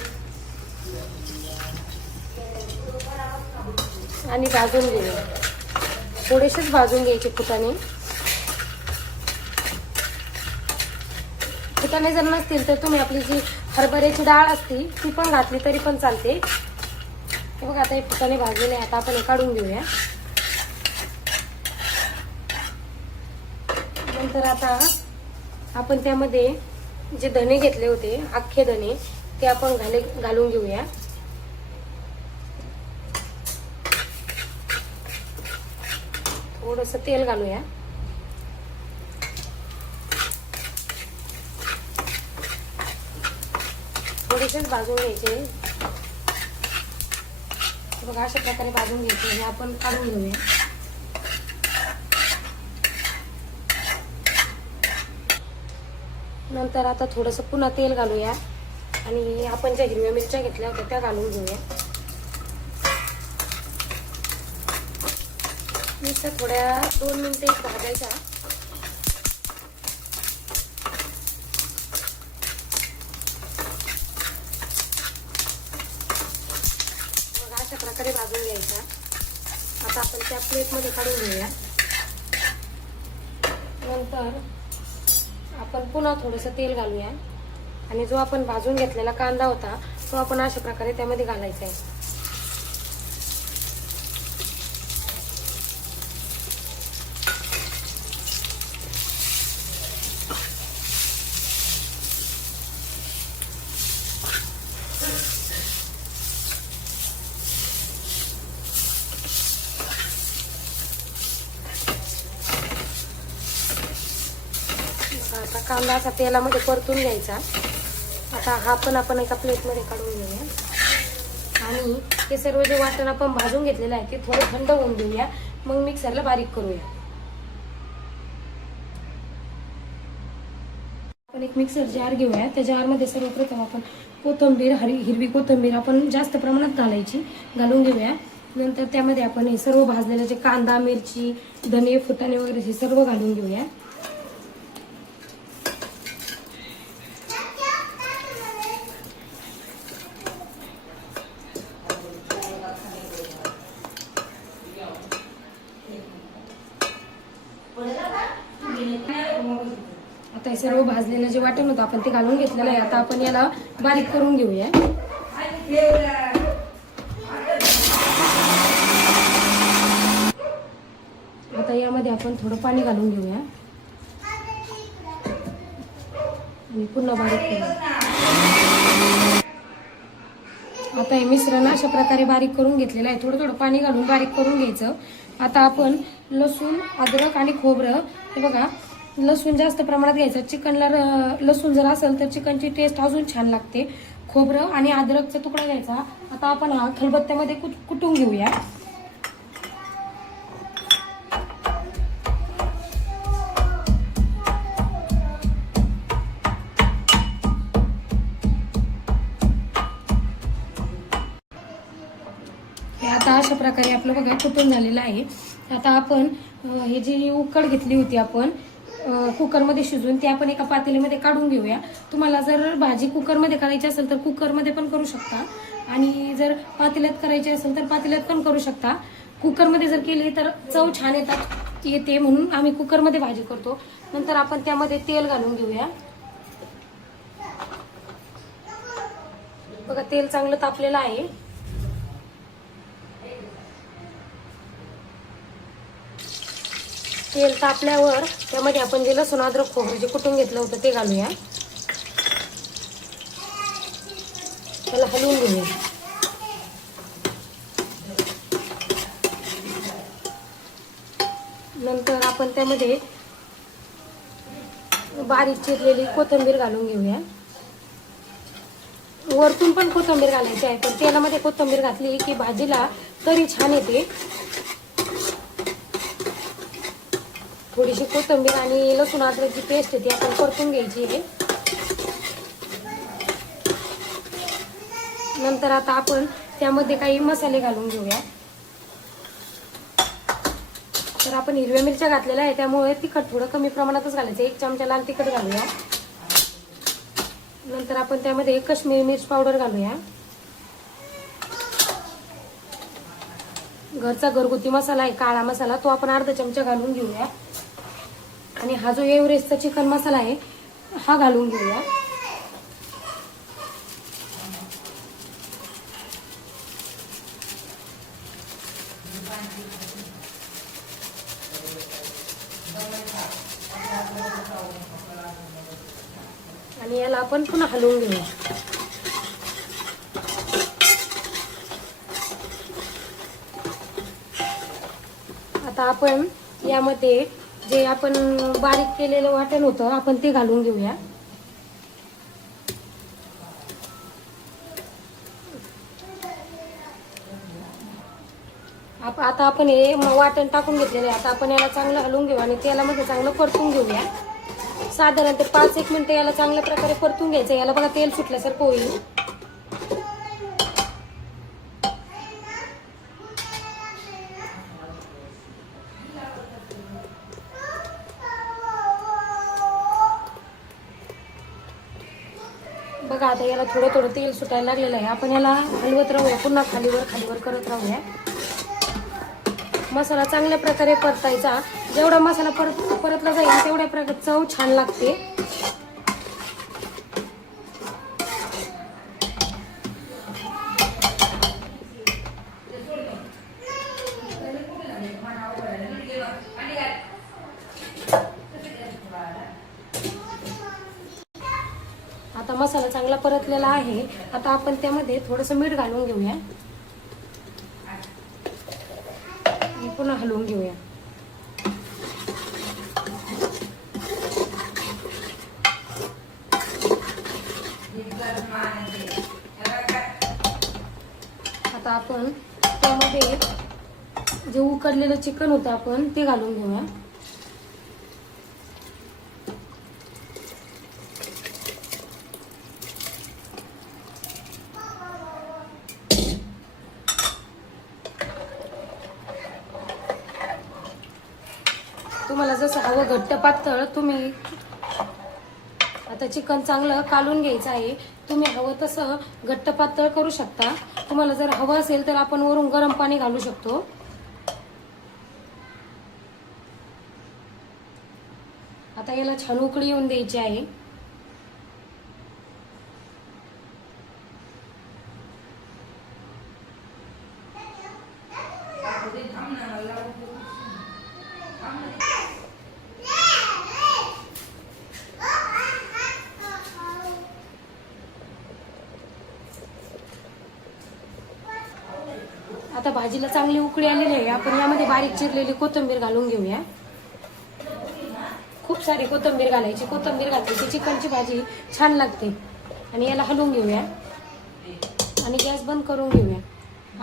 आणि भाजून घेऊया. थोडेसेच भाजून घ्यायचे फुटाणे. फुटाणे जर नसतील तर तुम्ही आपली जी हरभऱ्याची डाळ असती ती पण घातली तरी पण चालते. हे बघा आता हे फुटाणे भाजलेले आहे. आता आपण हे काढून घेऊया. नंतर आता आपण त्यामध्ये जे धणे घेतले होते अख्खे धणे ते आपण घालून घेऊया. थोडंसं तेल घालूया. थोडेसेच भाजून घ्यायचे. बघा अशा प्रकारे भाजून घ्यायचे. हे आपण काढून घेऊया. नंतर आता थोडंसं पुन्हा तेल घालूया आणि आपण ज्या हिरव्या मिरच्या घेतल्या होत्या त्या घालून घेऊया. मिरच्या थोड्या 2 मिनिटे भाजायच्या. अशा प्रकारे भाजून घ्यायचा. आता आपण त्या प्लेटमध्ये काढून घेऊया. नंतर आपण पुन्हा थोडंसं तेल घालूया आणि जो आपण भाजून घेतलेला कांदा होता तो आपण अशा प्रकारे त्यामध्ये घालायचा आहे. आता कांदा असा तेलामध्ये परतून घ्यायचा. आता हा पण आपण एका प्लेटमध्ये काढून घेऊया आणि हे सर्व जे वाटण आपण भाजून घेतलेलं आहे ते थोडं थंड होऊन घेऊया. मग मिक्सरला बारीक करूया. आपण एक मिक्सर जार घेऊया. त्या जारमध्ये सर्वप्रथम आपण कोथिंबीर, हिरवी कोथिंबीर आपण जास्त प्रमाणात घालून घेऊया. नंतर त्यामध्ये आपण हे सर्व भाजलेले जे कांदा, मिरची, धने, फुटाणे वगैरे हे सर्व घालून घेऊया. आता हे सर्व भाजलेलं जे वाटण होतं आपण ते घालून घेतलेलं आहे. आता आपण याला बारीक करून घेऊया. आता यामध्ये आपण थोडं पाणी घालून घेऊया आणि पुन्हा बारीक करूया. आता हे मिश्रण अशा प्रकारे बारीक करून घेतलेलं आहे. थोडं थोडं पाणी घालून बारीक करून घ्यायचं. आता आपण लसूण, अद्रक आणि खोबरं, हे बघा लसूण जास्त प्रमाणात घ्यायचं. चिकनला लसूण जर असेल तर चिकनची टेस्ट अजून छान लागते. खोबरं आणि अद्रकचा तुकडा घ्यायचा. आता आपण हा खलबत्त्यामध्ये कुटून घेऊया. हे आता अशा प्रकारे आपलं बघा कुटून झालेलं आहे. आता आपण हे जी उकड घेतली होती आपण कुकरमध्ये शिजवून, ती आपण एका पातेलीमध्ये काढून घेऊया. तुम्हाला जर भाजी कुकरमध्ये करायची असेल तर कुकरमध्ये पण करू शकता, आणि जर पातेल्यात करायची असेल तर पातेल्यात पण करू शकता. कुकरमध्ये जर केली तर चव छान येते, म्हणून आम्ही कुकरमध्ये भाजी करतो. नंतर आपण त्यामध्ये तेल घालून घेऊया. बघा तेल चांगलं तापलेलं आहे. तेल तापल्यावर त्यामध्ये आपण जे लसूण अद्रक खोबरं जे कुटून घेतलं होतं ते घालूया. त्याला हलवून घेऊया. नंतर आपण त्यामध्ये बारीक चिरलेली कोथिंबीर घालून घेऊया. वरतून पण कोथिंबीर घालायची आहे, पण तेलामध्ये कोथिंबीर घातली की भाजीला तरी छान येते. थोडीशी कोथिंबीर आणि लसूण अद्रकची पेस्ट आहे ती आपण परतून घ्यायची आहे. नंतर आता आपण त्यामध्ये काही मसाले घालून घेऊया. तर आपण हिरव्या मिरच्या घातलेल्या आहे, त्यामुळे तिखट थोडं कमी प्रमाणातच घालायचं. 1 चमचा लाल तिखट घालूया. नंतर आपण त्यामध्ये काश्मीरी मिर्च पावडर घालूया. घरचा घरगुती मसाला आहे काळा मसाला, तो आपण अर्धा चमचा घालून घेऊया. आणि हा जो एव्हरेस्टचा चिकन मसाला आहे हा घालून घेऊया. आणि याला आपण पुन्हा हलवून घेऊया. आता आपण यामध्ये जे आपण बारीक केलेलं वाटण होतं आपण ते घालून घेऊया. आता आपण हे वाटण टाकून घेतलेलं आहे. आता आपण याला चांगलं हलवून घेऊ आणि तेलामध्ये चांगलं परतून घेऊया. साधारण ते 5-1 मिनिटं याला चांगल्या प्रकारे परतून घ्यायचं. याला बघा तेल सुटल्यासारखं होईल. बघा आता याला थोडं थोडं तेल सुटायला लागलेलं आहे. आपण याला हलवत राहूया, पुन्हा खालीवर करत राहूया. मसाला चांगल्या प्रकारे परतायचा. जेवढा मसाला परतला जाईल तेवढ्या प्रकारे चव छान लागते. आता मसाला चांगला परतलेला आहे. आता आपण त्यामध्ये थोडंसं मीठ घालून घेऊया आणि पुन्हा हलवून घेऊया. आता आपण त्यामध्ये जे उकडलेलं चिकन होतं आपण ते घालून घेऊया. तुम्हाला जसं हवं घट्ट पातळ, तुम्ही आता चिकन चांगलं कालून घ्यायचं आहे. तुम्ही हवं तसं घट्ट पातळ करू शकता. तुम्हाला जर हवं असेल तर आपण वरून गरम पाणी घालू शकतो. आता याला छान उकळी येऊन द्यायची आहे. आता भाजीला चांगली उकळी आलेली आहे. आपण यामध्ये बारीक चिरलेली कोथिंबीर घालून घेऊया. खूप सारी कोथिंबीर घालायची. कोथिंबीर घातली की चिकनची भाजी छान लागते. आणि याला हलवून घेऊया. आणि गॅस बंद करून घेऊया.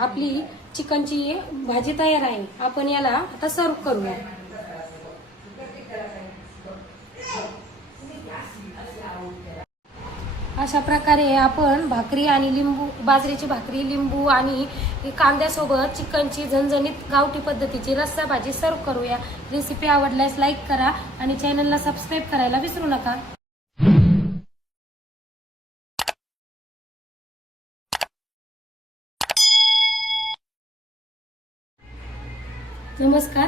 आपली चिकनची भाजी तयार आहे. आपण याला आता सर्व करूया. अशा प्रकारे आपण भाकरी आणि लिंबू, बाजरीची भाकरी, लिंबू आणि कांद्यासोबत चिकनची झणझणीत गावठी पद्धतीची रस्सा भाजी सर्व करूया. रेसिपी आवडल्यास लाईक करा आणि चॅनलला सबस्क्राईब करायला विसरू नका. नमस्कार.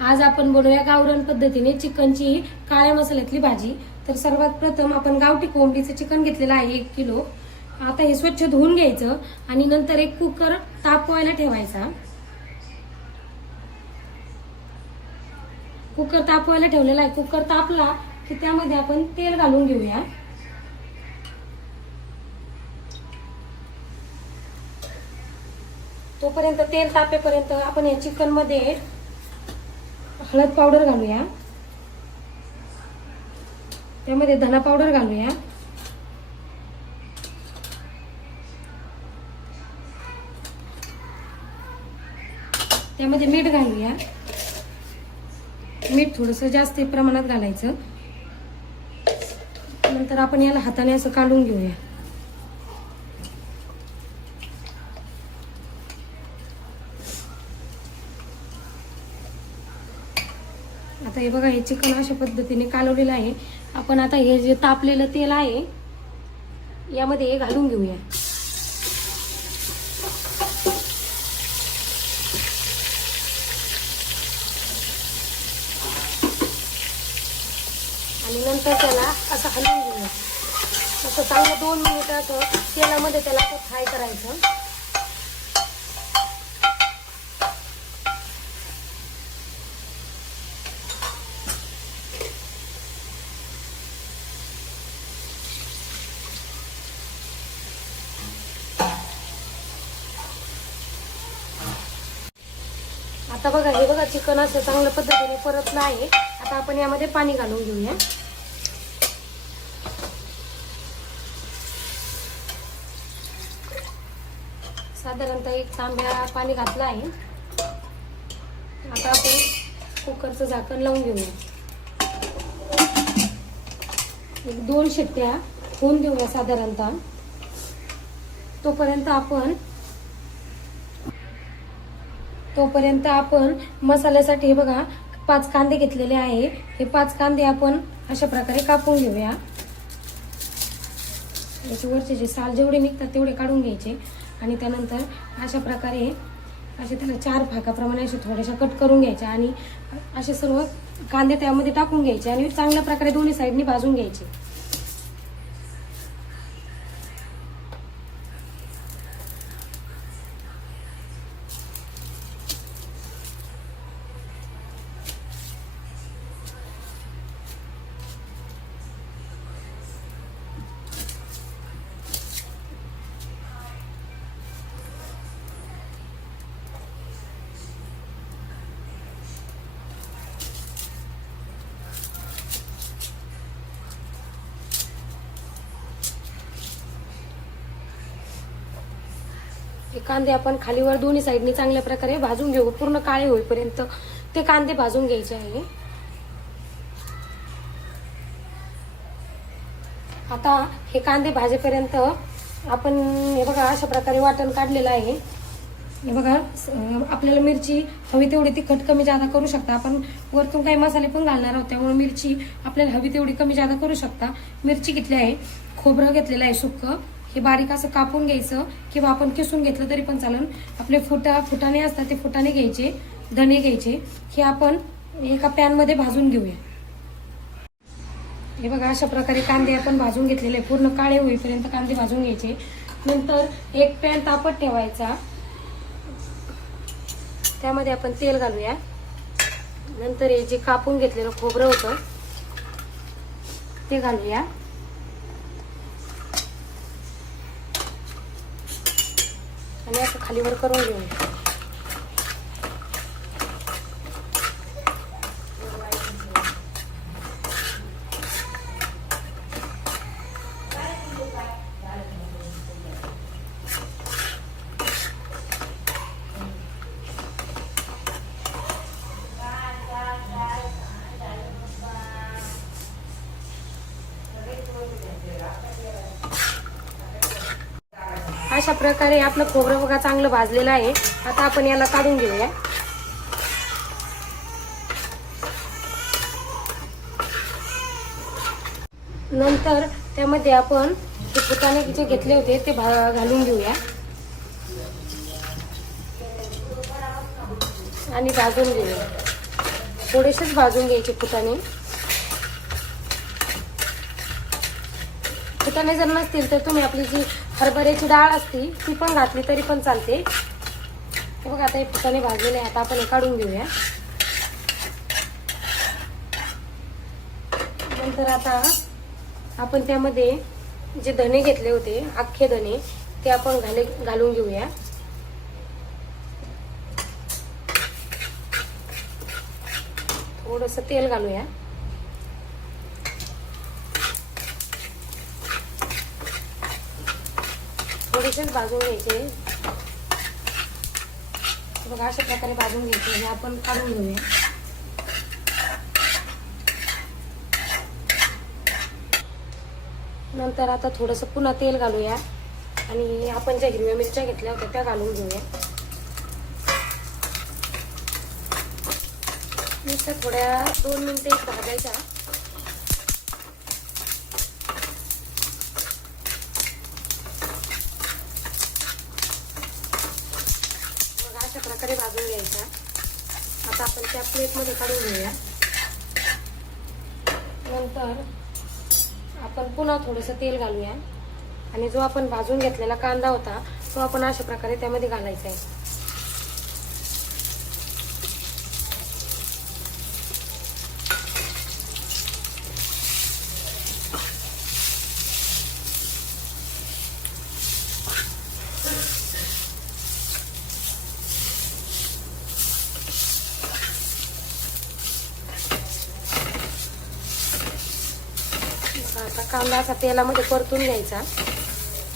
आज आपण बनवूया गावरान पद्धतीने चिकनची काळ्या मसाल्यातली भाजी. तर सर्वात प्रथम आपण गावठी कोंबडीचं चिकन घेतलेलं आहे 1 किलो. आता हे स्वच्छ धुवून घ्यायचं आणि नंतर एक कुकर तापवायला ठेवायचा. कुकर तापवायला ठेवलेला आहे. कुकर तापला की त्यामध्ये आपण तेल घालून घेऊया. तोपर्यंत तेल तापेपर्यंत आपण या चिकन मध्ये हळद पावडर घालूया. त्यामध्ये धना पावडर घालूया. त्यामध्ये मीठ घालूया. मीठ थोडंसं जास्त प्रमाणात घालायचं. नंतर आपण याला हाताने असं काढून घेऊया. आता हे बघा, हे चिकन अशा पद्धतीने कालवलेलं आहे. आपण आता हे जे तापलेलं तेल आहे यामध्ये हे घालून घेऊया. आणि नंतर त्याला असं हलवून घेऊया. असं चांगलं 2 मिनिटं असं तेलामध्ये त्याला असं फ्राय करायचं. आता बघा, हे बघा चिकन असं चांगल्या पद्धतीने परतलं आहे. आता आपण यामध्ये पाणी घालून घेऊया. साधारणतः 1 तांब्या पाणी घातलं आहे. आता आपण कुकरचं झाकण लावून घेऊया. 1-2 शिट्ट्या होऊन देऊया साधारणतः. तोपर्यंत आपण मसाल्यासाठी हे बघा 5 कांदे घेतलेले आहे. हे 5 कांदे आपण अशा प्रकारे कापून घेऊया. याचे वरचे जे साल जेवढे निघतात तेवढे काढून घ्यायचे आणि त्यानंतर अशा प्रकारे असे त्याला 4 भागाप्रमाणे असे थोड्याशा कट करून घ्यायचे आणि असे सर्व कांदे त्यामध्ये टाकून घ्यायचे आणि चांगल्या प्रकारे दोन्ही साईडनी भाजून घ्यायचे. हे कांदे आपण खालीवर दोन्ही साईडनी चांगल्या प्रकारे भाजून घेऊ. पूर्ण काळे होईपर्यंत ते कांदे भाजून घ्यायचे आहे. आता हे कांदे भाजेपर्यंत आपण हे बघा अशा प्रकारे वाटण काढलेलं आहे. हे बघा, आपल्याला मिरची हवी तेवढी तिखट कमी जादा करू शकता. आपण वरतून काही मसाले पण घालणार आहोत त्यामुळे मिरची आपल्याला हवी तेवढी कमी जादा करू शकता. मिरची घेतली आहे. खोबरं घेतलेलं आहे सुक्कं. हे बारीक असं कापून घ्यायचं किंवा आपण किसून घेतलं तरी पण चालेल. आपले फुटाणे असतात ते फुटाणे घ्यायचे. धणे घ्यायचे. हे आपण एका पॅन मध्ये भाजून घेऊया. हे बघा अशा प्रकारे कांदे आपण भाजून घेतलेले. पूर्ण काळे होईपर्यंत कांदे भाजून घ्यायचे. नंतर एक पॅन तापत ठेवायचा. त्यामध्ये आपण तेल घालूया. नंतर हे जे कापून घेतलेलं खोबरं होतं ते घालूया. आणि असं खालीवर करून घेऊया. अशा प्रकारे आपलं खोबरं बघा चांगलं भाजलेलं आहे. आता आपण याला काढून घेऊया. नंतर त्यामध्ये आपण ते फुटाणे जे घेतले होते ते घालून घेऊया आणि भाजून घेऊया. थोडेसेच भाजून घ्यायचे फुटाणे. फुटाणे जर नसतील तर तुम्ही आपली जी हरभऱ्याची डाळ असती ती पण घातली तरी पण चालते. हे बघा आता हे फुटाणे भाजलेले आहे. आता आपण हे काढून घेऊया. नंतर आता आपण त्यामध्ये जे धणे घेतले होते अख्खे धणे ते आपण घालून घेऊया. थोडंसं तेल घालूया. थोडेसेच भाजून घ्यायचे. बघा अशा प्रकारे भाजून घ्यायचे. हे आपण काढून घेऊया. नंतर आता थोडंसं पुन्हा तेल घालूया आणि आपण ज्या हिरव्या मिरच्या घेतल्या होत्या त्या घालून घेऊया. मिरच्या थोड्या 2 मिनिटे भाजायच्या. मग अशा प्रकारे भाजून घ्यायच्या. आता आपण त्या प्लेटमध्ये काढून घेऊया. नंतर आपण पुन्हा थोडंसं तेल घालूया आणि जो आपण भाजून घेतलेला कांदा होता तो आपण अशा प्रकारे त्यामध्ये घालायचा आहे. आता कांदा असा तेलामध्ये परतून घ्यायचा.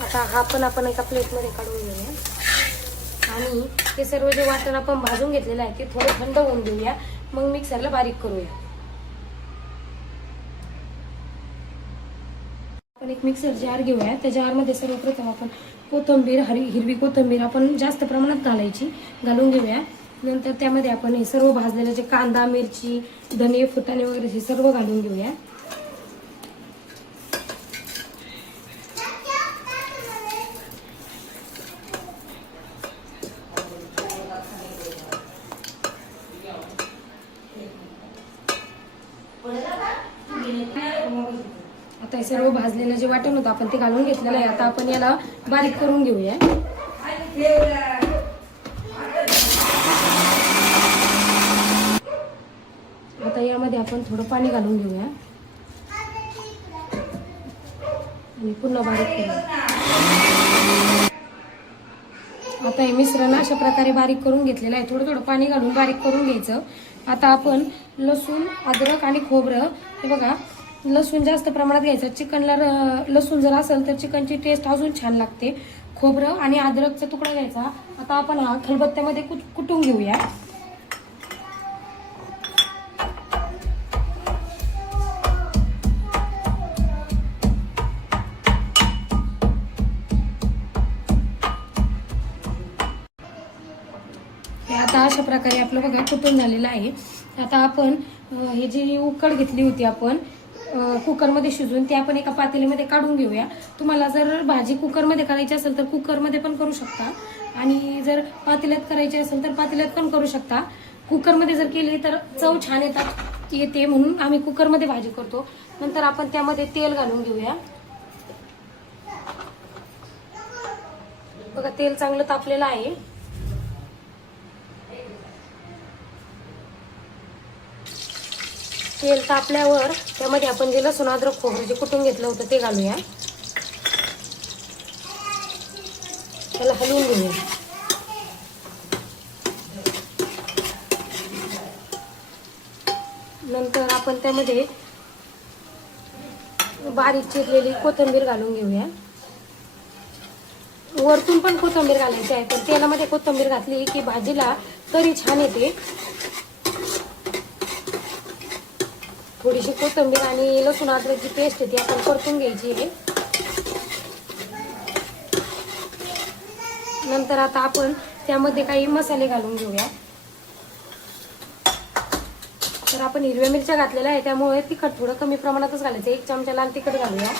आता हा पण आपण एका प्लेटमध्ये काढून घेऊया आणि हे सर्व जे वाटण आपण भाजून घेतलेलं आहे ते थोडं थंड होऊन देऊया. मग मिक्सरला बारीक करूया. आपण एक मिक्सर जार घेऊया. त्या जारमध्ये सर्वप्रथम आपण कोथिंबीर हिरवी कोथिंबीर आपण जास्त प्रमाणात घालून घेऊया. नंतर त्यामध्ये आपण हे सर्व भाजलेले जे कांदा मिरची धने फुटाणे वगैरे हे सर्व घालून घेऊया. आता हे सर्व भाजलेलं जे वाटण होतं आपण ते घालून घेतलेलं आहे. आता आपण याला बारीक करून घेऊया. आता यामध्ये आपण थोडं पाणी घालून घेऊया आणि पुन्हा बारीक करूया. आता हे मिश्रण अशा प्रकारे बारीक करून घेतलेलं आहे. थोडं थोडं पाणी घालून बारीक करून घ्यायचं. आता आपण लसूण अद्रक आणि खोबरं हे बघा लसूण जास्त प्रमाणात घ्यायचं. चिकनला लसूण जर असेल तर चिकनची टेस्ट अजून छान लागते. खोबरं आणि अद्रकचा तुकडा घ्यायचा. आता आपण हा खलबत्त्यामध्ये कुटून घेऊया. आता अशा प्रकारे आपलं बघा कुटून झालेलं आहे. आता आपण हे जी उकड घेतली होती आपण कुकरमध्ये शिजवून ते आपण एका पातेलीमध्ये काढून घेऊया. तुम्हाला जर भाजी कुकरमध्ये करायची असेल तर कुकरमध्ये पण करू शकता आणि जर पातेल्यात करायची असेल तर पातेल्यात पण करू शकता. कुकरमध्ये जर केली तर चव छान येते म्हणून आम्ही कुकरमध्ये भाजी करतो. नंतर आपण त्यामध्ये तेल घालून घेऊया. बघा तेल चांगलं तापलेलं आहे. तेल तापल्यावर त्यामध्ये आपण जे लसूण अद्रक खोबरं जे कुटून घेतलं होतं ते घालूया. त्याला हलवून घेऊया. नंतर आपण त्यामध्ये बारीक चिरलेली कोथिंबीर घालून घेऊया. वरतून पण कोथिंबीर घालायची आहे पण तेलामध्ये कोथिंबीर घातली की भाजीला तरी छान येते. थोडीशी कोथिंबीर आणि लसूण अद्रकची पेस्ट ती आपण परतून घ्यायची आहे. नंतर आता आपण त्यामध्ये काही मसाले घालून घेऊया. तर आपण हिरव्या मिरच्या घातलेल्या आहे त्यामुळे तिखट थोडं कमी प्रमाणातच घालायचं. 1 चमचा लाल तिखट घालूया.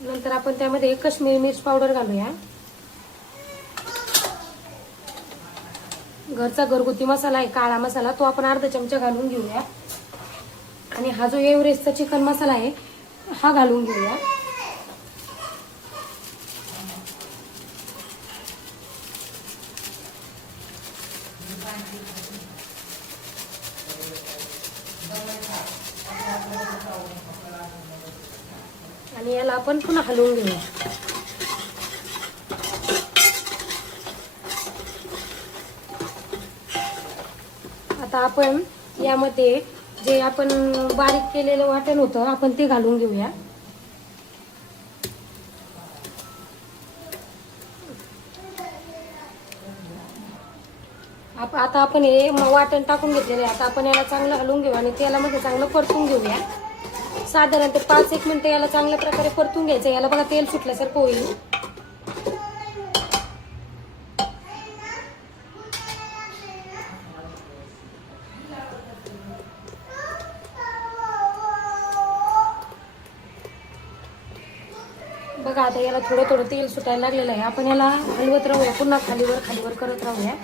नंतर आपण त्यामध्ये काश्मीरी मिर्च पावडर घालूया. घरचा घरगुती मसाला आहे काळा मसाला, तो आपण अर्धा चमचा घालून घेऊया. आणि हा जो एव्हरेस्टचा चिकन मसाला आहे हा घालून घेऊया. आणि याला आपण पुन्हा हलवून घेऊया. आता आपण यामध्ये जे आपण बारीक केलेलं वाटण होतं आपण ते घालून घेऊया. आता आपण हे वाटण टाकून घेतलेलं आहे. आता आपण याला चांगलं हलवून घेऊ आणि तेलामध्ये चांगलं परतून घेऊया. साधारण ते 5-1 मिनिटं याला चांगल्या प्रकारे परतून घ्यायचं. याला बघा तेल सुटल्यासारखं होईल. बघा आता याला थोडं थोडं तेल सुटायला लागलेलं आहे. आपण याला हलवत राहूया. पुन्हा खालीवर करत राहूया.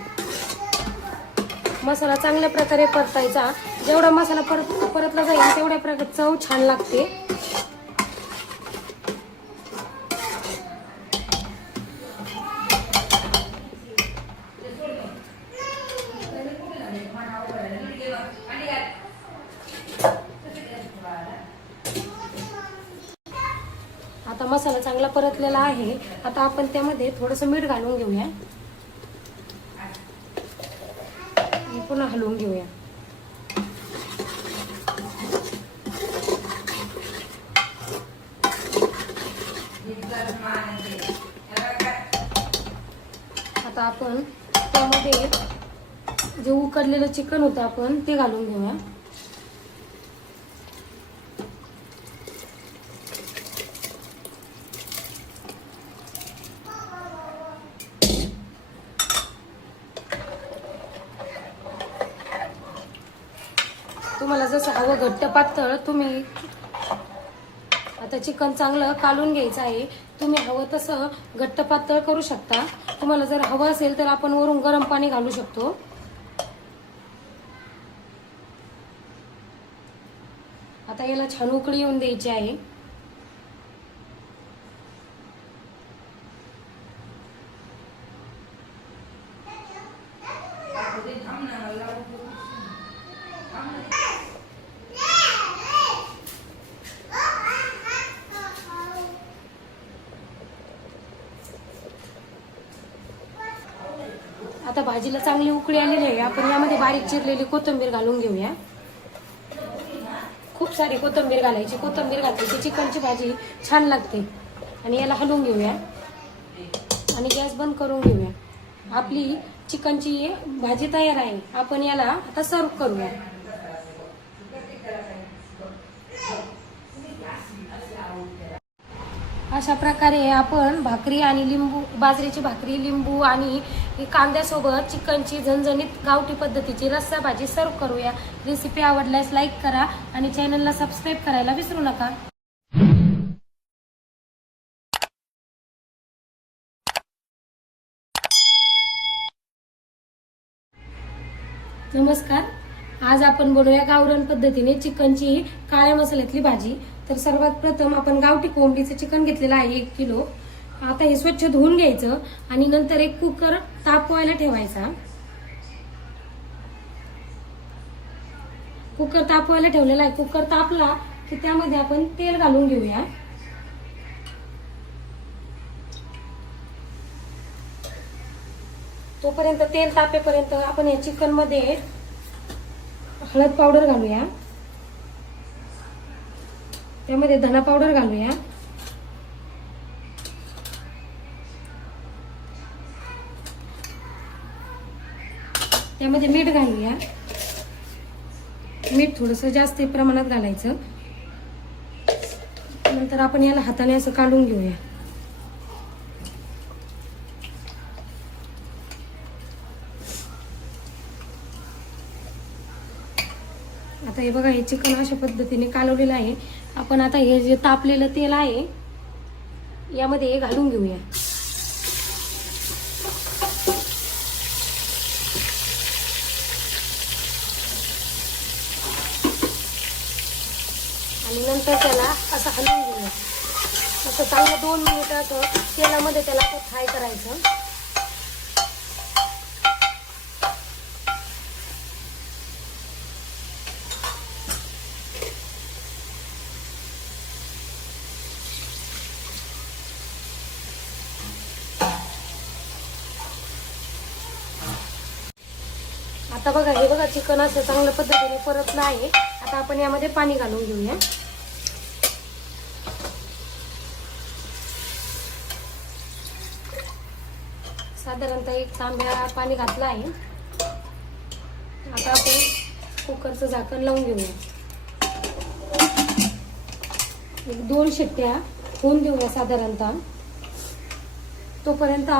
मसाला चांगल्या प्रकारे परतायचा. जेवढा मसाला परतला जाईल तेवढ्या प्रकारे चव छान लागते. आता मसाला चांगला परतलेला आहे. आता आपण त्यामध्ये थोडंसं मीठ घालून घेऊया. पुन्हा हलवून घेऊया. आता आपण त्यामध्ये जे उकडलेलं चिकन होतं आपण ते घालून घेऊया. तुम्हाला जसं हवं घट्ट पातळ तुम्ही आता चिकन चांगलं कालून घ्यायचं आहे. तुम्ही हवं तसं घट्ट पातळ करू शकता. तुम्हाला जर हवं असेल तर आपण वरून गरम पाणी घालू शकतो. आता याला छान उकळी येऊन द्यायची आहे. आता भाजीला चांगली उकळी आलेली आहे. आपण यामध्ये बारीक चिरलेली कोथिंबीर घालून घेऊया. खूप सारी कोथिंबीर घालायची. कोथिंबीर घातली की चिकनची भाजी छान लागते. आणि याला हलवून घेऊया आणि गॅस बंद करून घेऊया. आपली चिकनची भाजी तयार आहे. आपण याला आता सर्व करूया. अशा प्रकारे आपण भाकरी आणि लिंबू, बाजरीची भाकरी, लिंबू आणि कांद्यासोबत चिकनची झणझणीत गावठी पद्धतीची रस्सा भाजी सर्व करूया. रेसिपी आवडल्यास लाईक करा आणि चॅनलला सबस्क्राईब करायला विसरू नका. नमस्कार. आज आपण बनवूया गावरान पद्धतीने चिकनची काळ्या मसाल्यातली भाजी. तर सर्वात प्रथम आपण गावठी कोंबडीचं चिकन घेतलेलं आहे 1 किलो. आता हे स्वच्छ धुवून घ्यायचं आणि नंतर एक कुकर तापवायला ठेवायचा. कुकर तापवायला ठेवलेला आहे. कुकर तापला की त्यामध्ये आपण तेल घालून घेऊया. तोपर्यंत तेल तापेपर्यंत आपण या चिकन मध्ये हळद पावडर घालूया. त्यामध्ये धना पावडर घालूया. त्यामध्ये मीठ घालूया. मीठ थोडंसं जास्त प्रमाणात घालायचं. नंतर आपण याला हाताने असं काढून घेऊया. आता हे बघा, हे चिकन अशा पद्धतीने कालवलेलं आहे. आपण आता हे जे तापलेलं तेल आहे यामध्ये हे घालून घेऊया. आणि नंतर त्याला असं हलवून घेऊया. असं चांगलं 2 मिनिटं असं तेलामध्ये त्याला असं फ्राय करायचं. आता बघा, हे बघा चिकन असं चांगल्या पद्धतीने परतलं आहे. आता आपण यामध्ये पाणी घालून घेऊया. साधारणतः 1 तांब्या पाणी घातलं आहे. आता आपण कुकरचं झाकण लावून घेऊया. 1-2 शिट्ट्या होऊन देऊया साधारणतः. तोपर्यंत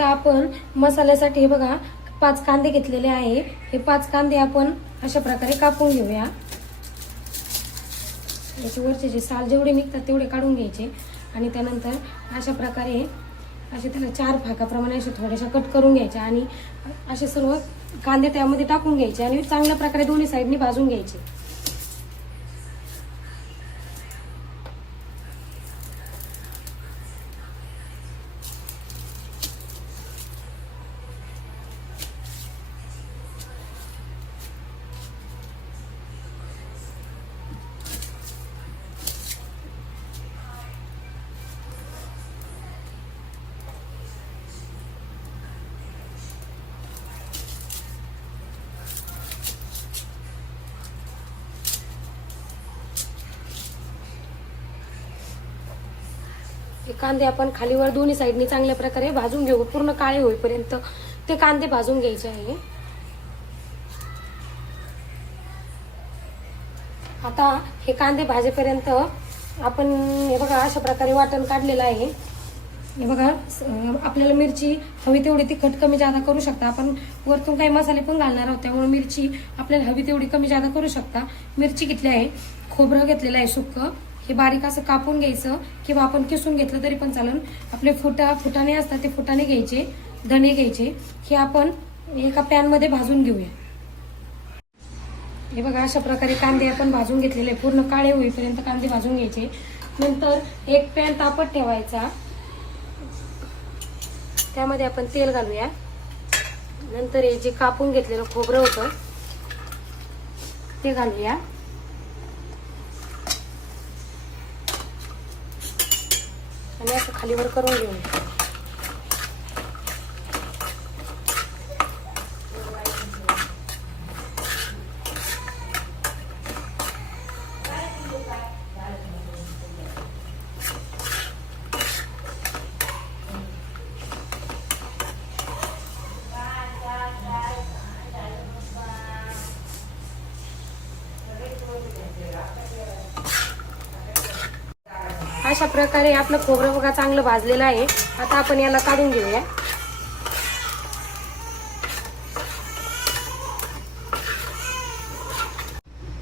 आपण मसाल्यासाठी हे बघा 5 कांदे घेतलेले आहे. हे 5 कांदे आपण अशा प्रकारे कापून घेऊया. याचे वरचे जे साल जेवढे निघतात तेवढे काढून घ्यायचे आणि त्यानंतर अशा प्रकारे असे त्याला 4 भागाप्रमाणे असे थोड्याशा कट करून घ्यायचे आणि असे सर्व कांदे त्यामध्ये टाकून घ्यायचे आणि चांगल्या प्रकारे दोन्ही साईडनी भाजून घ्यायचे. हे कांदे आपण खालीवर दोन्ही साईडनी चांगल्या प्रकारे भाजून घेऊ. पूर्ण काळे होईपर्यंत ते कांदे भाजून घ्यायचे आहे. आता हे कांदे भाजेपर्यंत आपण हे बघा अशा प्रकारे वाटण काढलेलं आहे. हे बघा, आपल्याला मिरची हवी तेवढी तिखट कमी जादा करू शकता. आपण वरतून काही मसाले पण घालणार आहोत त्यामुळे मिरची आपल्याला हवी तेवढी कमी जादा करू शकता. मिरची घेतली आहे, खोबरं घेतलेलं आहे सुक्कं, हे बारीक असं कापून घ्यायचं किंवा आपण किसून घेतलं तरी पण चालेल. आपले फुटाणे असतात ते फुटाणे घ्यायचे, धणे घ्यायचे. हे आपण एका पॅनमध्ये भाजून घेऊया. हे बघा अशा प्रकारे कांदे आपण भाजून घेतलेले, पूर्ण काळे होईपर्यंत कांदे भाजून घ्यायचे. नंतर एक पॅन तापत ठेवायचा, त्यामध्ये आपण तेल घालूया. नंतर हे जे कापून घेतलेलं खोबरं होतं ते घालूया आणि असं खालीवर करून घेऊया. अशा प्रकारे आपलं खोबरं बघा चांगलं भाजलेलं आहे. आता आपण याला काढून घेऊया.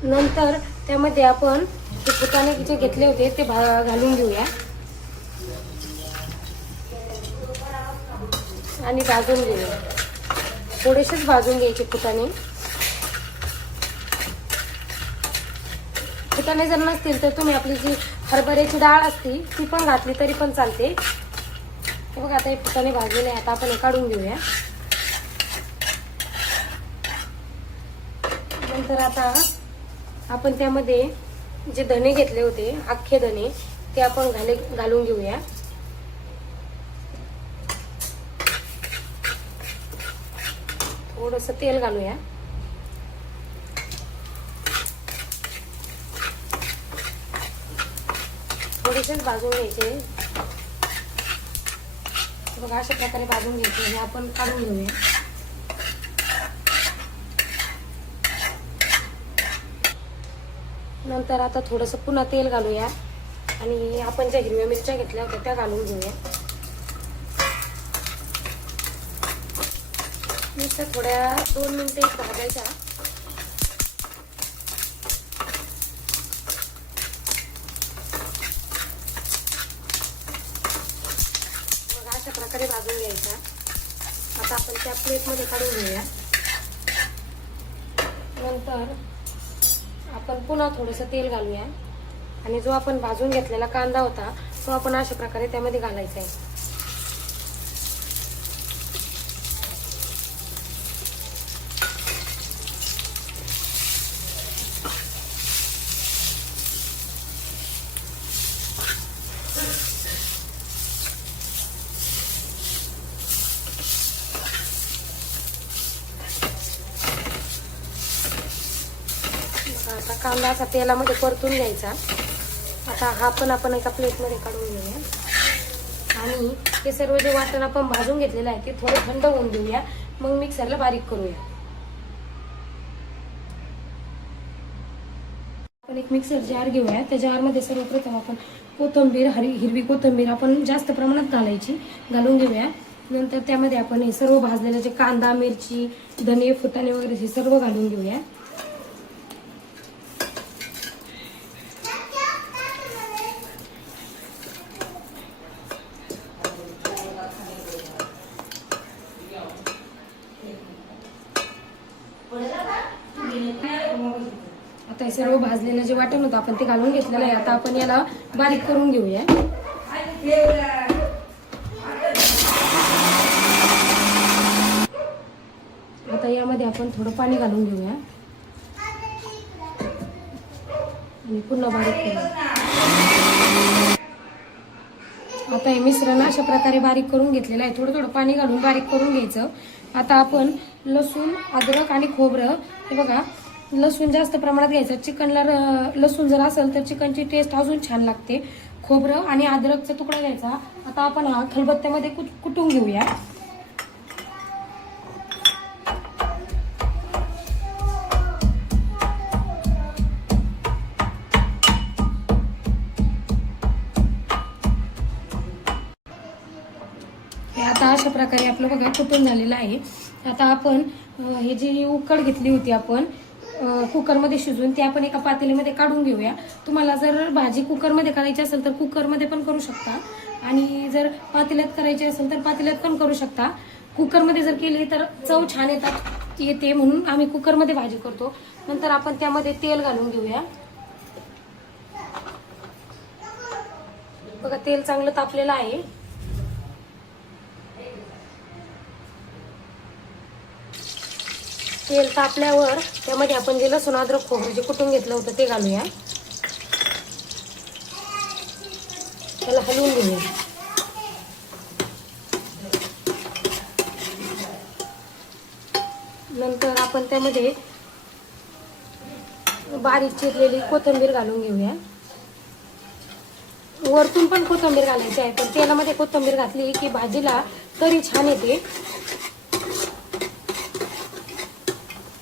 नंतर त्यामध्ये आपण जे फुटाणे जे घेतले होते ते घालून घेऊया आणि भाजून घेऊया. थोडेसेच भाजून घ्यायचे फुटाणे. फुटाणे जर नसतील तर तुम्ही आपली जी हरभऱ्याची डाळ असती ती पण घातली तरी पण चालते. हे बघा आता हे फुटाणे भाजलेले आहे. आता आपण हे काढून घेऊया. नंतर आता आपण त्यामध्ये जे धणे घेतले होते अख्खे धणे ते आपण घालून घेऊया. थोडंसं तेल घालूया. थोडेसेच भाजून घ्यायचे. बघा अशा प्रकारे भाजून घ्यायचे. हे आपण काढून घेऊया. नंतर आता थोडंसं पुन्हा तेल घालूया आणि आपण ज्या हिरव्या मिरच्या घेतल्या होत्या त्या घालून घेऊया. नुसतं थोड्या 2 मिनिटे भाजायच्या. मग अशा प्रकारे भाजून घ्यायच्या. आता आपण त्या प्लेटमध्ये काढून घेऊया. नंतर आपण पुन्हा थोडंसं तेल घालूया आणि जो आपण भाजून घेतलेला कांदा होता तो आपण अशा प्रकारे त्यामध्ये घालायचा आहे. आता कांदा असा तेलामध्ये परतून घ्यायचा. आता हा पण आपण एका प्लेटमध्ये काढून घेऊया आणि हे सर्व जे वाटण आपण भाजून घेतलेलं आहे ते थोडं थंड होऊन देऊया. मग मिक्सरला बारीक करूया. आपण एक मिक्सर जार घेऊया. त्या जारमध्ये सर्वप्रथम आपण कोथिंबीर, हिरवी कोथिंबीर आपण जास्त प्रमाणात घालून घेऊया. नंतर त्यामध्ये आपण हे सर्व भाजलेलं जे कांदा, मिरची, धने, फुटाणे वगैरे हे सर्व घालून घेऊया. आता हे सर्व भाजलेलं जे वाटण होतं आपण ते घालून घेतलेलं आहे. आता आपण याला बारीक करून घेऊया. आता यामध्ये आपण थोडं पाणी घालून घेऊया आणि पुन्हा बारीक करूया. आता हे मिश्रण अशा प्रकारे बारीक करून घेतलेलं आहे. थोडं थोडं पाणी घालून बारीक करून घ्यायचं. आता आपण लसूण, अद्रक आणि खोबरं, हे बघा लसूण जास्त प्रमाणात घ्यायचं. चिकनला लसूण जर असेल तर चिकनची टेस्ट अजून छान लागते. खोबरं आणि अद्रकचा तुकडा घ्यायचा. आता आपण हा खलबत्त्यामध्ये कुटून घेऊया. आता अशा प्रकारे आपलं बघा कुटून झालेलं आहे. आता आपण हे जी उकड घेतली होती आपण कुकरमध्ये शिजवून ते आपण एका पातेलीमध्ये काढून घेऊया. तुम्हाला जर भाजी कुकरमध्ये करायची असेल तर कुकरमध्ये पण करू शकता आणि जर पातेल्यात करायची असेल तर पातेल्यात पण करू शकता. कुकरमध्ये जर केली तर चव छान येते म्हणून आम्ही कुकरमध्ये भाजी करतो. नंतर आपण त्यामध्ये तेल घालून घेऊया. बघा तेल चांगलं तापलेलं आहे. तेल तापल्यावर त्यामध्ये आपण जे लसूण, अद्रक, खोबरं जे कुटून घेतलं होतं ते घालूया. त्याला हलवून घेऊया. नंतर आपण त्यामध्ये बारीक चिरलेली कोथिंबीर घालून घेऊया. वरतून पण कोथिंबीर घालायची आहे पण तेलामध्ये कोथिंबीर घातली की भाजीला तरी छान येते.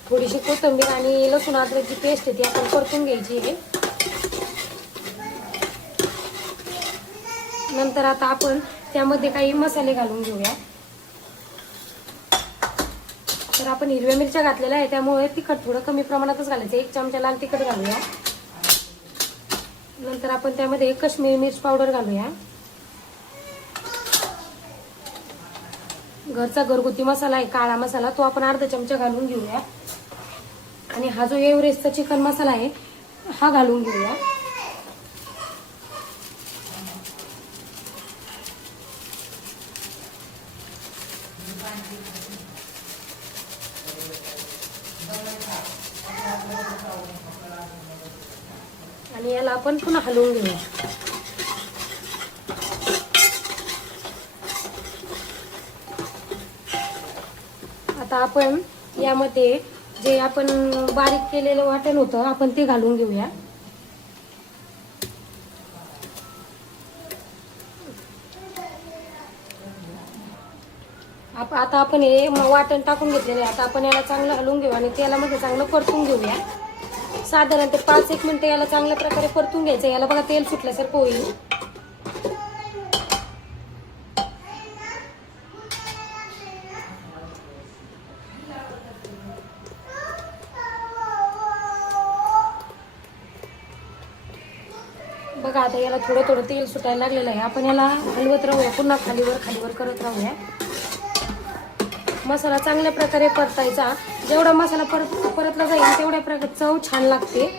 थोडीशी कोथिंबीर आणि लसूण अद्रकची पेस्ट आहे ती आपण परतून घ्यायची आहे. नंतर आता आपण त्यामध्ये काही मसाले घालून घेऊया. तर आपण हिरव्या मिरच्या घातलेल्या आहे त्यामुळे तिखट थोडं कमी प्रमाणातच घालायचं. 1 चमचा लाल तिखट घालूया. नंतर आपण त्यामध्ये काश्मीरी मिर्च पावडर घालूया. घरचा घरगुती मसाला आहे काळा मसाला तो आपण अर्धा चमचा घालून घेऊया. आणि हा जो एव्हरेस्टचा चिकन मसाला आहे हा घालून घेऊया. आणि याला आपण पुन्हा हलवून घेऊया. आता आपण यामध्ये जे आपण बारीक केलेलं वाटण होतं आपण ते घालून घेऊया. आता आपण हे वाटण टाकून घेतलेलं आहे. आता आपण याला चांगलं हलवून घेऊ आणि तेलामध्ये चांगलं परतून घेऊया. साधारणतः 5-1 मिनिटं याला चांगल्या प्रकारे परतून घ्यायचं. याला बघा तेल सुटल्यासारखं होईल. बघा आता याला थोडं थोडं तेल सुटायला लागलेलं आहे. आपण याला हलवत राहूया, पुन्हा खालीवर करत राहूया. मसाला चांगल्या प्रकारे परतायचा. जेवढा मसाला परतला जाईल तेवढ्या प्रकारे चव छान लागते.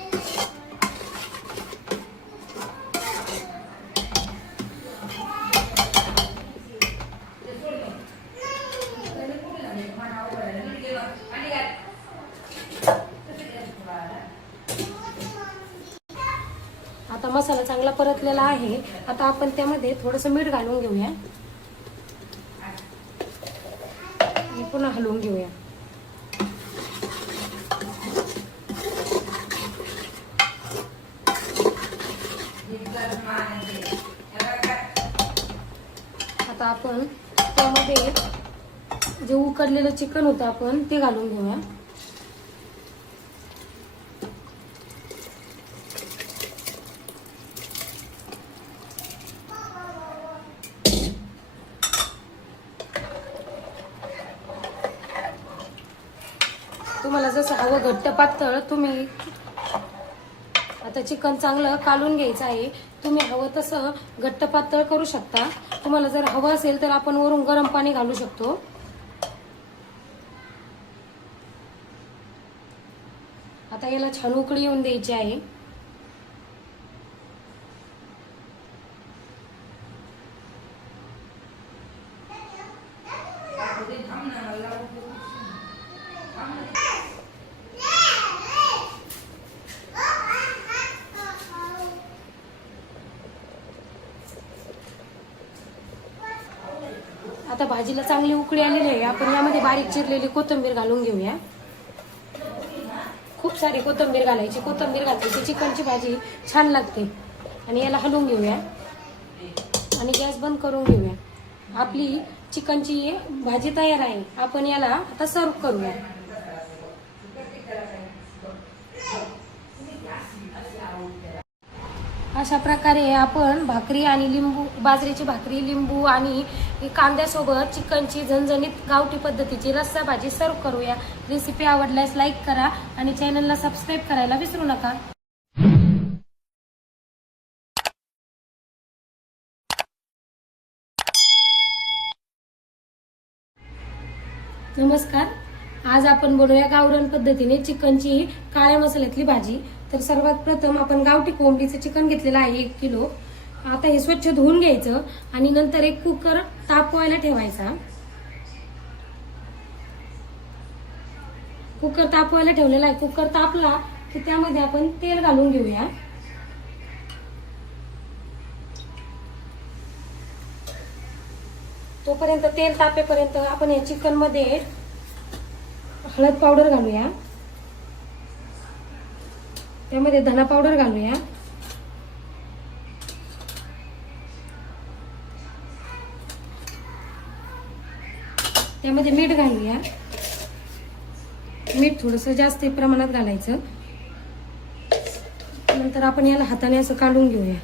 आता मसाला चांगला परतलेला आहे. आता आपण त्यामध्ये थोडंसं मीठ घालून घेऊया आणि पुन्हा हलवून घेऊया. आता आपण त्यामध्ये जे उकडलेलं चिकन होतं आपण ते घालून घेऊया. तुम्हाला जसं हवं घट्ट पातळ तुम्ही आता चिकन चांगलं कालून घ्यायचं आहे. तुम्ही हवं तसं घट्ट पातळ करू शकता. तुम्हाला जर हवं असेल तर आपण वरून गरम पाणी घालू शकतो. आता याला छान उकळी येऊन द्यायची आहे. आता भाजीला चांगली उकळी आलेली आहे. आपण यामध्ये बारीक चिरलेली कोथिंबीर घालून घेऊया. खूप सारी कोथिंबीर घालायची. कोथिंबीर घातली की चिकनची भाजी छान लागते. आणि याला हलवून घेऊया आणि गॅस बंद करून घेऊया. आपली चिकनची भाजी तयार आहे. आपण याला आता सर्व करूया. अशा प्रकारे आपण भाकरी आणि लिंबू, बाजरीची भाकरी, लिंबू आणि कांद्यासोबत चिकनची झणझणीत गावठी पद्धतीची रस्सा भाजी सर्व करूया. रेसिपी आवडल्यास लाईक करा आणि चॅनलला सबस्क्राईब करायला विसरू नका. नमस्कार. आज आपण बनवूया गावरान पद्धतीने चिकनची काळ्या मसाल्यातली भाजी. तर सर्वात प्रथम आपण गावठी कोंबडीचं चिकन घेतलेलं आहे 1 किलो. आता हे स्वच्छ धुवून घ्यायचं आणि नंतर एक कुकर तापवायला ठेवायचा. कुकर तापवायला ठेवलेला आहे. कुकर तापला की त्यामध्ये आपण तेल घालून घेऊया. तोपर्यंत तेल तापेपर्यंत आपण या चिकन मध्ये हळद पावडर घालूया. त्यामध्ये धना पावडर घालूया. त्यामध्ये मीठ घालूया. मीठ थोडंसं जास्त प्रमाणात घालायचं. नंतर आपण याला हाताने असं काढून घेऊया.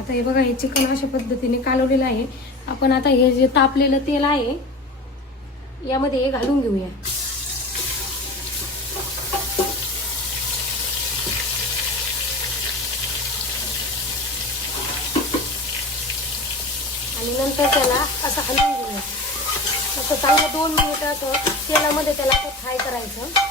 आता हे बघा, हे चिकन अशा पद्धतीने कालवलेलं आहे. आपण आता हे जे तापलेलं तेल आहे यामध्ये घालून घेऊया. आणि नंतर त्याला असं हलवून घेऊया. असं चांगलं 2 मिनिटं असं तेलामध्ये त्याला फ्राय करायचं.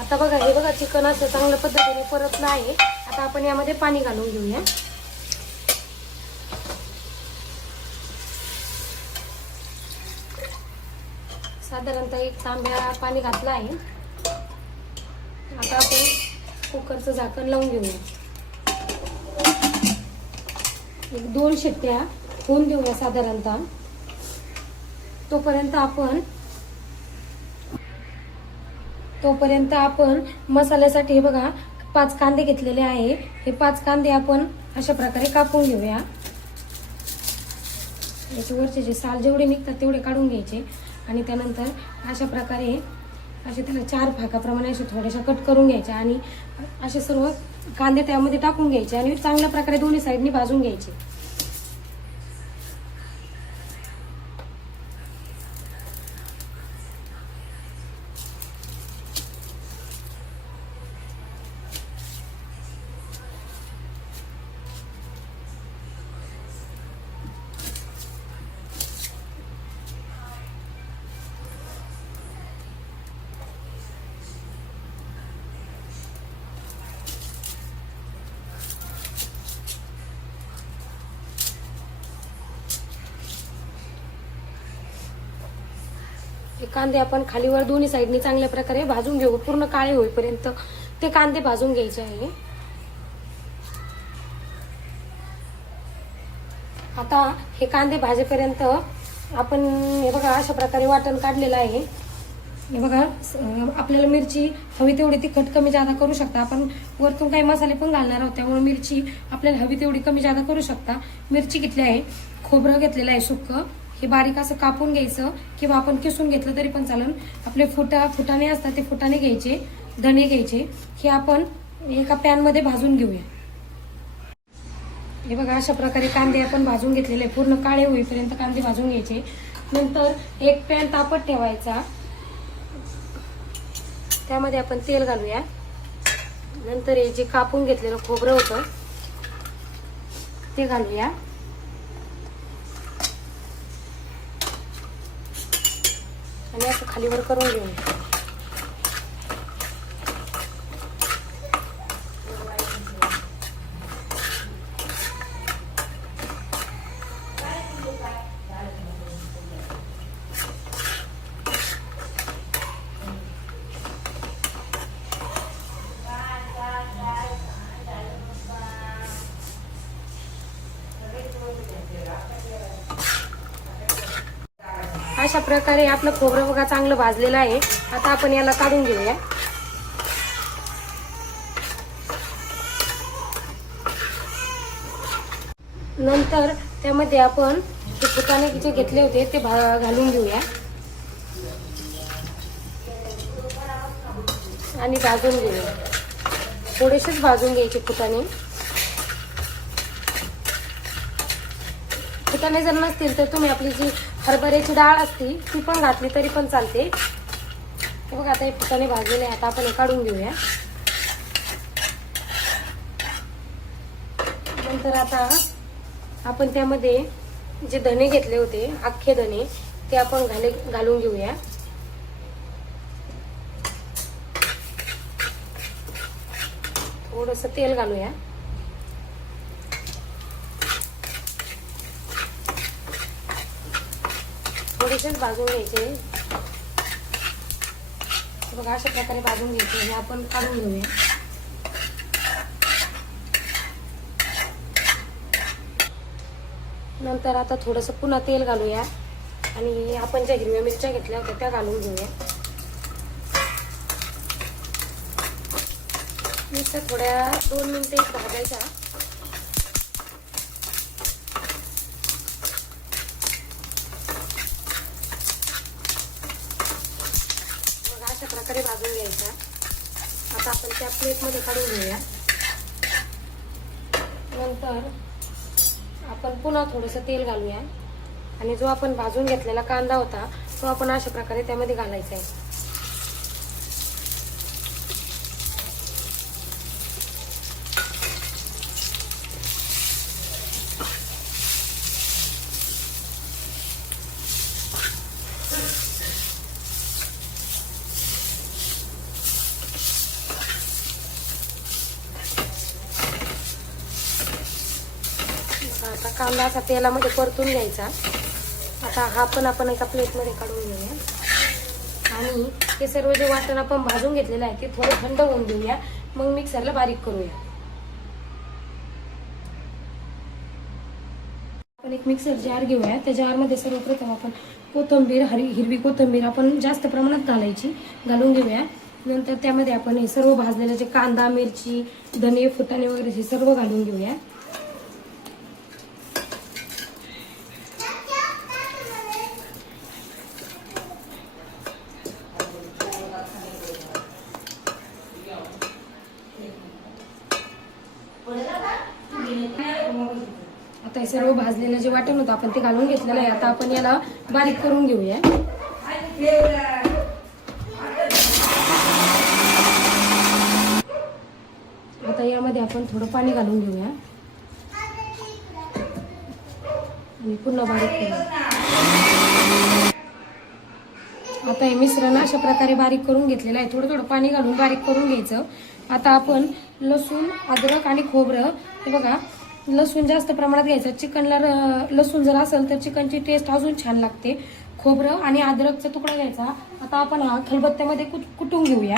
आता बघा, हे बघा चिकन असं चांगल्या पद्धतीने परतलं आहे. आता आपण यामध्ये पाणी घालून घेऊया. साधारणतः 1 तांब्या पाणी घातलं आहे. आता आपण कुकरचं झाकण लावून घेऊया. 1-2 शिट्ट्या होऊन देऊया साधारणतः. तोपर्यंत आपण मसाल्यासाठी हे बघा 5 कांदे घेतलेले आहे. हे 5 कांदे आपण अशा प्रकारे कापून घेऊया. याचे वरचे जे साल जेवढे निघतात तेवढे काढून घ्यायचे आणि त्यानंतर अशा प्रकारे असे त्याला 4 भागाप्रमाणे असे थोड्याशा कट करून घ्यायच्या आणि असे सर्व कांदे त्यामध्ये टाकून घ्यायचे आणि चांगल्या प्रकारे दोन्ही साईडनी भाजून घ्यायचे. हे कांदे आपण खालीवर दोन्ही साईडनी चांगल्या प्रकारे भाजून घेऊ, पूर्ण काळे होईपर्यंत ते कांदे भाजून घ्यायचे आहे. आता हे कांदे भाजेपर्यंत आपण हे बघा अशा प्रकारे वाटण काढलेलं आहे. हे बघा आपल्याला मिरची हवी तेवढी तिखट कमी जादा करू शकता. आपण वरतून काही मसाले पण घालणार आहोत त्यामुळे मिरची आपल्याला हवी तेवढी कमी जादा करू शकता. मिरची घेतली आहे, खोबरं घेतलेलं आहे सुक्क, हे बारीक असं कापून घ्यायचं किंवा आपण किसून घेतलं तरी पण चालेल. आपले फुटाणे असतात ते फुटाणे घ्यायचे, धणे घ्यायचे, हे आपण एका पॅनमध्ये भाजून घेऊया. हे बघा अशा प्रकारे कांदे आपण भाजून घेतलेले, पूर्ण काळे होईपर्यंत कांदे भाजून घ्यायचे. नंतर एक पॅन तापत ठेवायचा, त्यामध्ये आपण तेल घालूया. नंतर हे जे कापून घेतलेलं खोबरं होतं ते घालूया आणि असं खालीवर करून घेऊया. अशा प्रकारे आपलं खोबरं बघा चांगलं भाजलेलं आहे. आता आपण याला काढून घेऊया. नंतर त्यामध्ये आपण जे फुटाणे जे घेतले होते ते घालून घेऊया आणि भाजून घेऊया. थोडेसेच भाजून घ्यायचे फुटाणे. फुटाणे जर नसतील तर तुम्ही आपली जी हरभऱ्याची डाळ असती ती पण घातली तरी पण चालते. हे बघा आता हे फुटाणे भाजलेले आहे. आता आपण हे काढून घेऊया. नंतर आता आपण त्यामध्ये जे धणे घेतले होते अख्खे धणे ते आपण घालून घेऊया. थोडंसं तेल घालूया. थोडेसेच भाजून घ्यायचे. बघा अशा प्रकारे भाजून घ्यायचे. हे आपण काढून घेऊया. नंतर आता थोडंसं पुन्हा तेल घालूया आणि आपण ज्या हिरव्या मिरच्या घेतल्या होत्या त्या घालून घेऊया. मिरच्या थोड्या 2 मिनिटे भाजायच्या. अशा प्रकारे भाजून घ्यायचा. आता आपण त्या प्लेटमध्ये काढून घेऊया. नंतर आपण पुन्हा थोडंसं तेल घालूया आणि जो आपण भाजून घेतलेला कांदा होता तो आपण अशा प्रकारे त्यामध्ये घालायचा आहे. आता कांदा असा तेलामध्ये परतून घ्यायचा. आता हा पण आपण एका प्लेटमध्ये काढून घेऊया आणि हे सर्व जे वाटण आपण भाजून घेतलेलं आहे ते थोडं थंड होऊन घेऊया. मग मिक्सरला बारीक करूया. आपण एक मिक्सर जार घेऊया. त्या जारमध्ये सर्वप्रथम आपण कोथिंबीर, हिरवी कोथिंबीर आपण जास्त प्रमाणात घालून घेऊया. नंतर त्यामध्ये आपण हे सर्व भाजलेले जे कांदा, मिरची, धने, फुटाणे वगैरे हे सर्व घालून घेऊया. हे सर्व भाजलेलं जे वाटण होतं आपण ते घालून घेतलेलं आहे. आता आपण याला बारीक करून घेऊया. आता यामध्ये आपण थोडं पाणी घालून घेऊया आणि पुन्हा बारीक करूया. आता हे मिश्रण अशा प्रकारे बारीक करून घेतलेलं आहे. थोडं थोडं पाणी घालून बारीक करून घ्यायचं. आता आपण लसूण, अद्रक आणि खोबरं, हे बघा लसूण जास्त प्रमाणात घ्यायचं. चिकनला लसूण जर असेल तर चिकनची टेस्ट अजून छान लागते. खोबरं आणि अद्रकचा तुकडा घ्यायचा. आता आपण हा खलबत्त्यामध्ये कुटून घेऊया.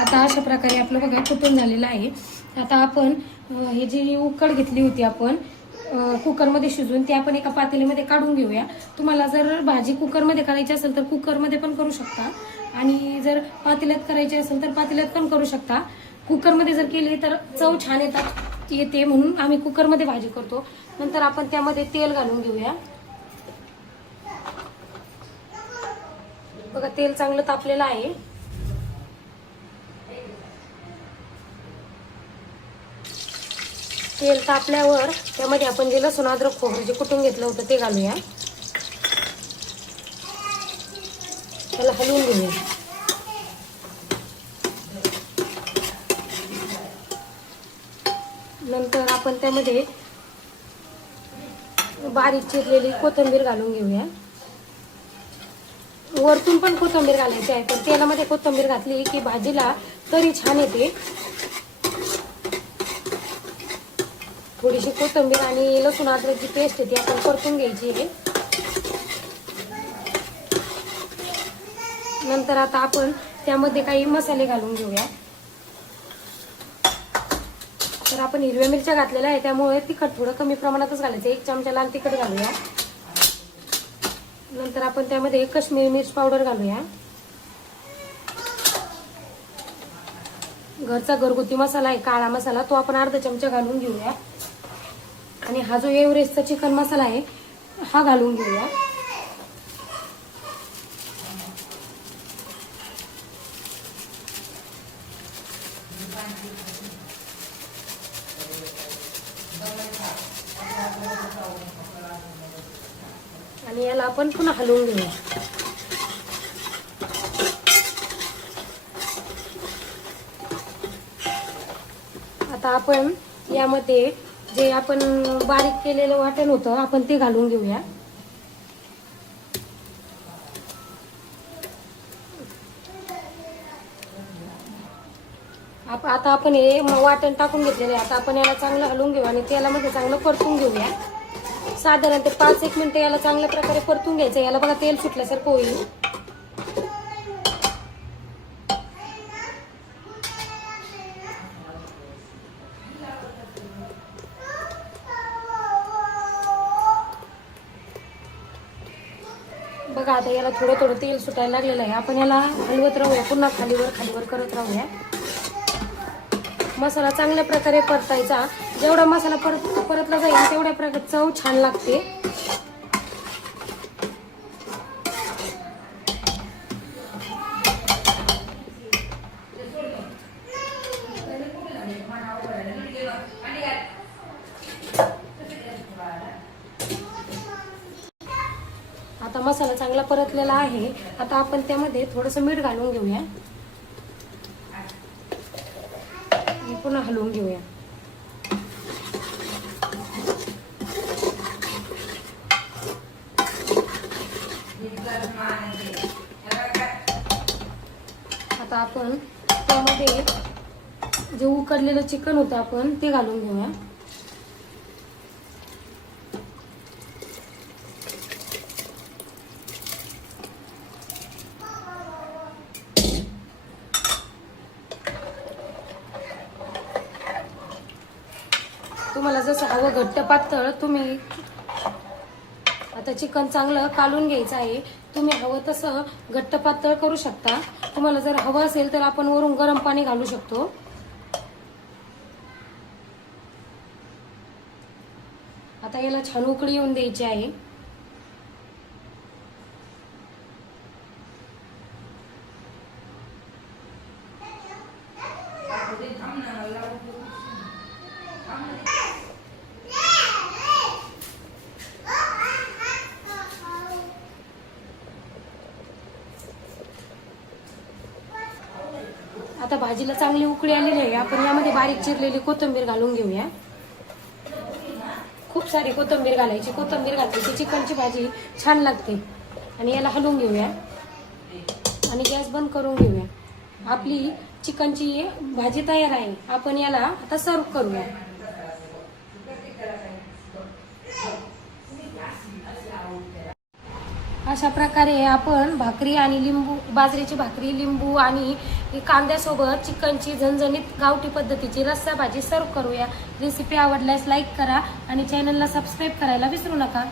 आता अशा प्रकारे आपलं बघा कुटून झालेलं आहे. आता आपण हे जी उकड घेतली होती आपण कुकरमध्ये शिजवून, ती आपण एका पातेलीमध्ये काढून घेऊया. तुम्हाला जर भाजी कुकरमध्ये करायची असेल तर कुकरमध्ये पण करू शकता आणि जर पातेल्यात करायची असेल तर पातेल्यात पण करू शकता. कुकरमध्ये जर केली तर चव छान येते म्हणून आम्ही कुकरमध्ये भाजी करतो. नंतर आपण त्यामध्ये तेल घालून घेऊया. बघा तेल चांगलं तापलेलं आहे. तेल तापल्यावर त्यामध्ये आपण जे लसूण, अद्रक, खोबरं जे कुटून घेतलं होतं ते घालूया. त्याला हलवून घेऊया. नंतर आपण त्यामध्ये बारीक चिरलेली कोथिंबीर घालून घेऊया. वरतून पण कोथिंबीर घालायची आहे, पण तेलामध्ये कोथिंबीर घातली की भाजीला तरी छान येते. थोडीशी कोथिंबीर आणि लसूण अद्रकची पेस्ट आहे ती आपण परतून घ्यायची आहे. नंतर आता आपण त्यामध्ये काही मसाले घालून घेऊया. तर आपण हिरव्या मिरच्या घातलेल्या आहे त्यामुळे तिखट थोडं कमी प्रमाणातच घालायचं. 1 चमचा लाल तिखट घालूया. नंतर आपण त्यामध्ये काश्मीरी मिर्च पावडर घालूया. घरचा घरगुती मसाला आहे काळा मसाला, तो आपण अर्धा चमचा घालून घेऊया. आणि हा जो एव्हरेस्टचा चिकन मसाला आहे हा घालून घेऊया. आणि याला आपण पुन्हा हलवून घेऊया. आता आपण यामध्ये जे आपण बारीक केलेलं वाटण होतं आपण ते घालून घेऊया. आता आपण हे वाटण टाकून घेतलेलं आहे. आता आपण याला चांगलं हलवून घेऊ आणि तेलामध्ये चांगलं परतून घेऊया. साधारण ते 5-1 मिनिटं याला चांगल्या प्रकारे परतून घ्यायचं. याला बघा तेल सुटल्यासारखं होईल. बघा आता याला थोडं थोडं तेल सुटायला लागलेलं आहे. आपण याला हलवत राहूया. पुन्हा खालीवर करत राहूया. मसाला चांगल्या प्रकारे परतायचा. जेवढा मसाला परतला जाईल तेवढ्या प्रकारे चव छान लागते. आता मसाला चांगला परतलेला आहे. आता आपण त्यामध्ये थोडंसं मीठ घालून घेऊया आणि पुन्हा हलवून घेऊया. आता आपण त्यामध्ये जे उकडलेलं चिकन होतं आपण ते घालून घेऊया. तुम्हाला जसं हवं घट्ट पातळ, तुम्ही आता चिकन चांगलं कालून घ्यायचं आहे. तुम्ही हवं तसं घट्ट पातळ करू शकता. तुम्हाला जर हवं असेल तर आपण वरून गरम पाणी घालू शकतो. आता याला छान उकळी येऊन द्यायची आहे. आता भाजीला चांगली उकळी आलेली आहे. आपण यामध्ये बारीक चिरलेली कोथिंबीर घालून घेऊया. खूप सारी कोथिंबीर घालायची. कोथिंबीर घातली की चिकनची भाजी छान लागते. आणि याला हलवून घेऊया आणि गॅस बंद करून घेऊया. आपली चिकनची भाजी तयार आहे. आपण याला आता सर्व करूया. अशा प्रकारे आपण भाकरी आणि लिंबू, बाजरीची भाकरी, लिंबू आणि कांद्यासोबत चिकनची झणझणीत गावठी पद्धतीची रस्सा भाजी सर्व करूया. रेसिपी आवडल्यास लाईक करा आणि चॅनलला सबस्क्राईब करायला विसरू नका.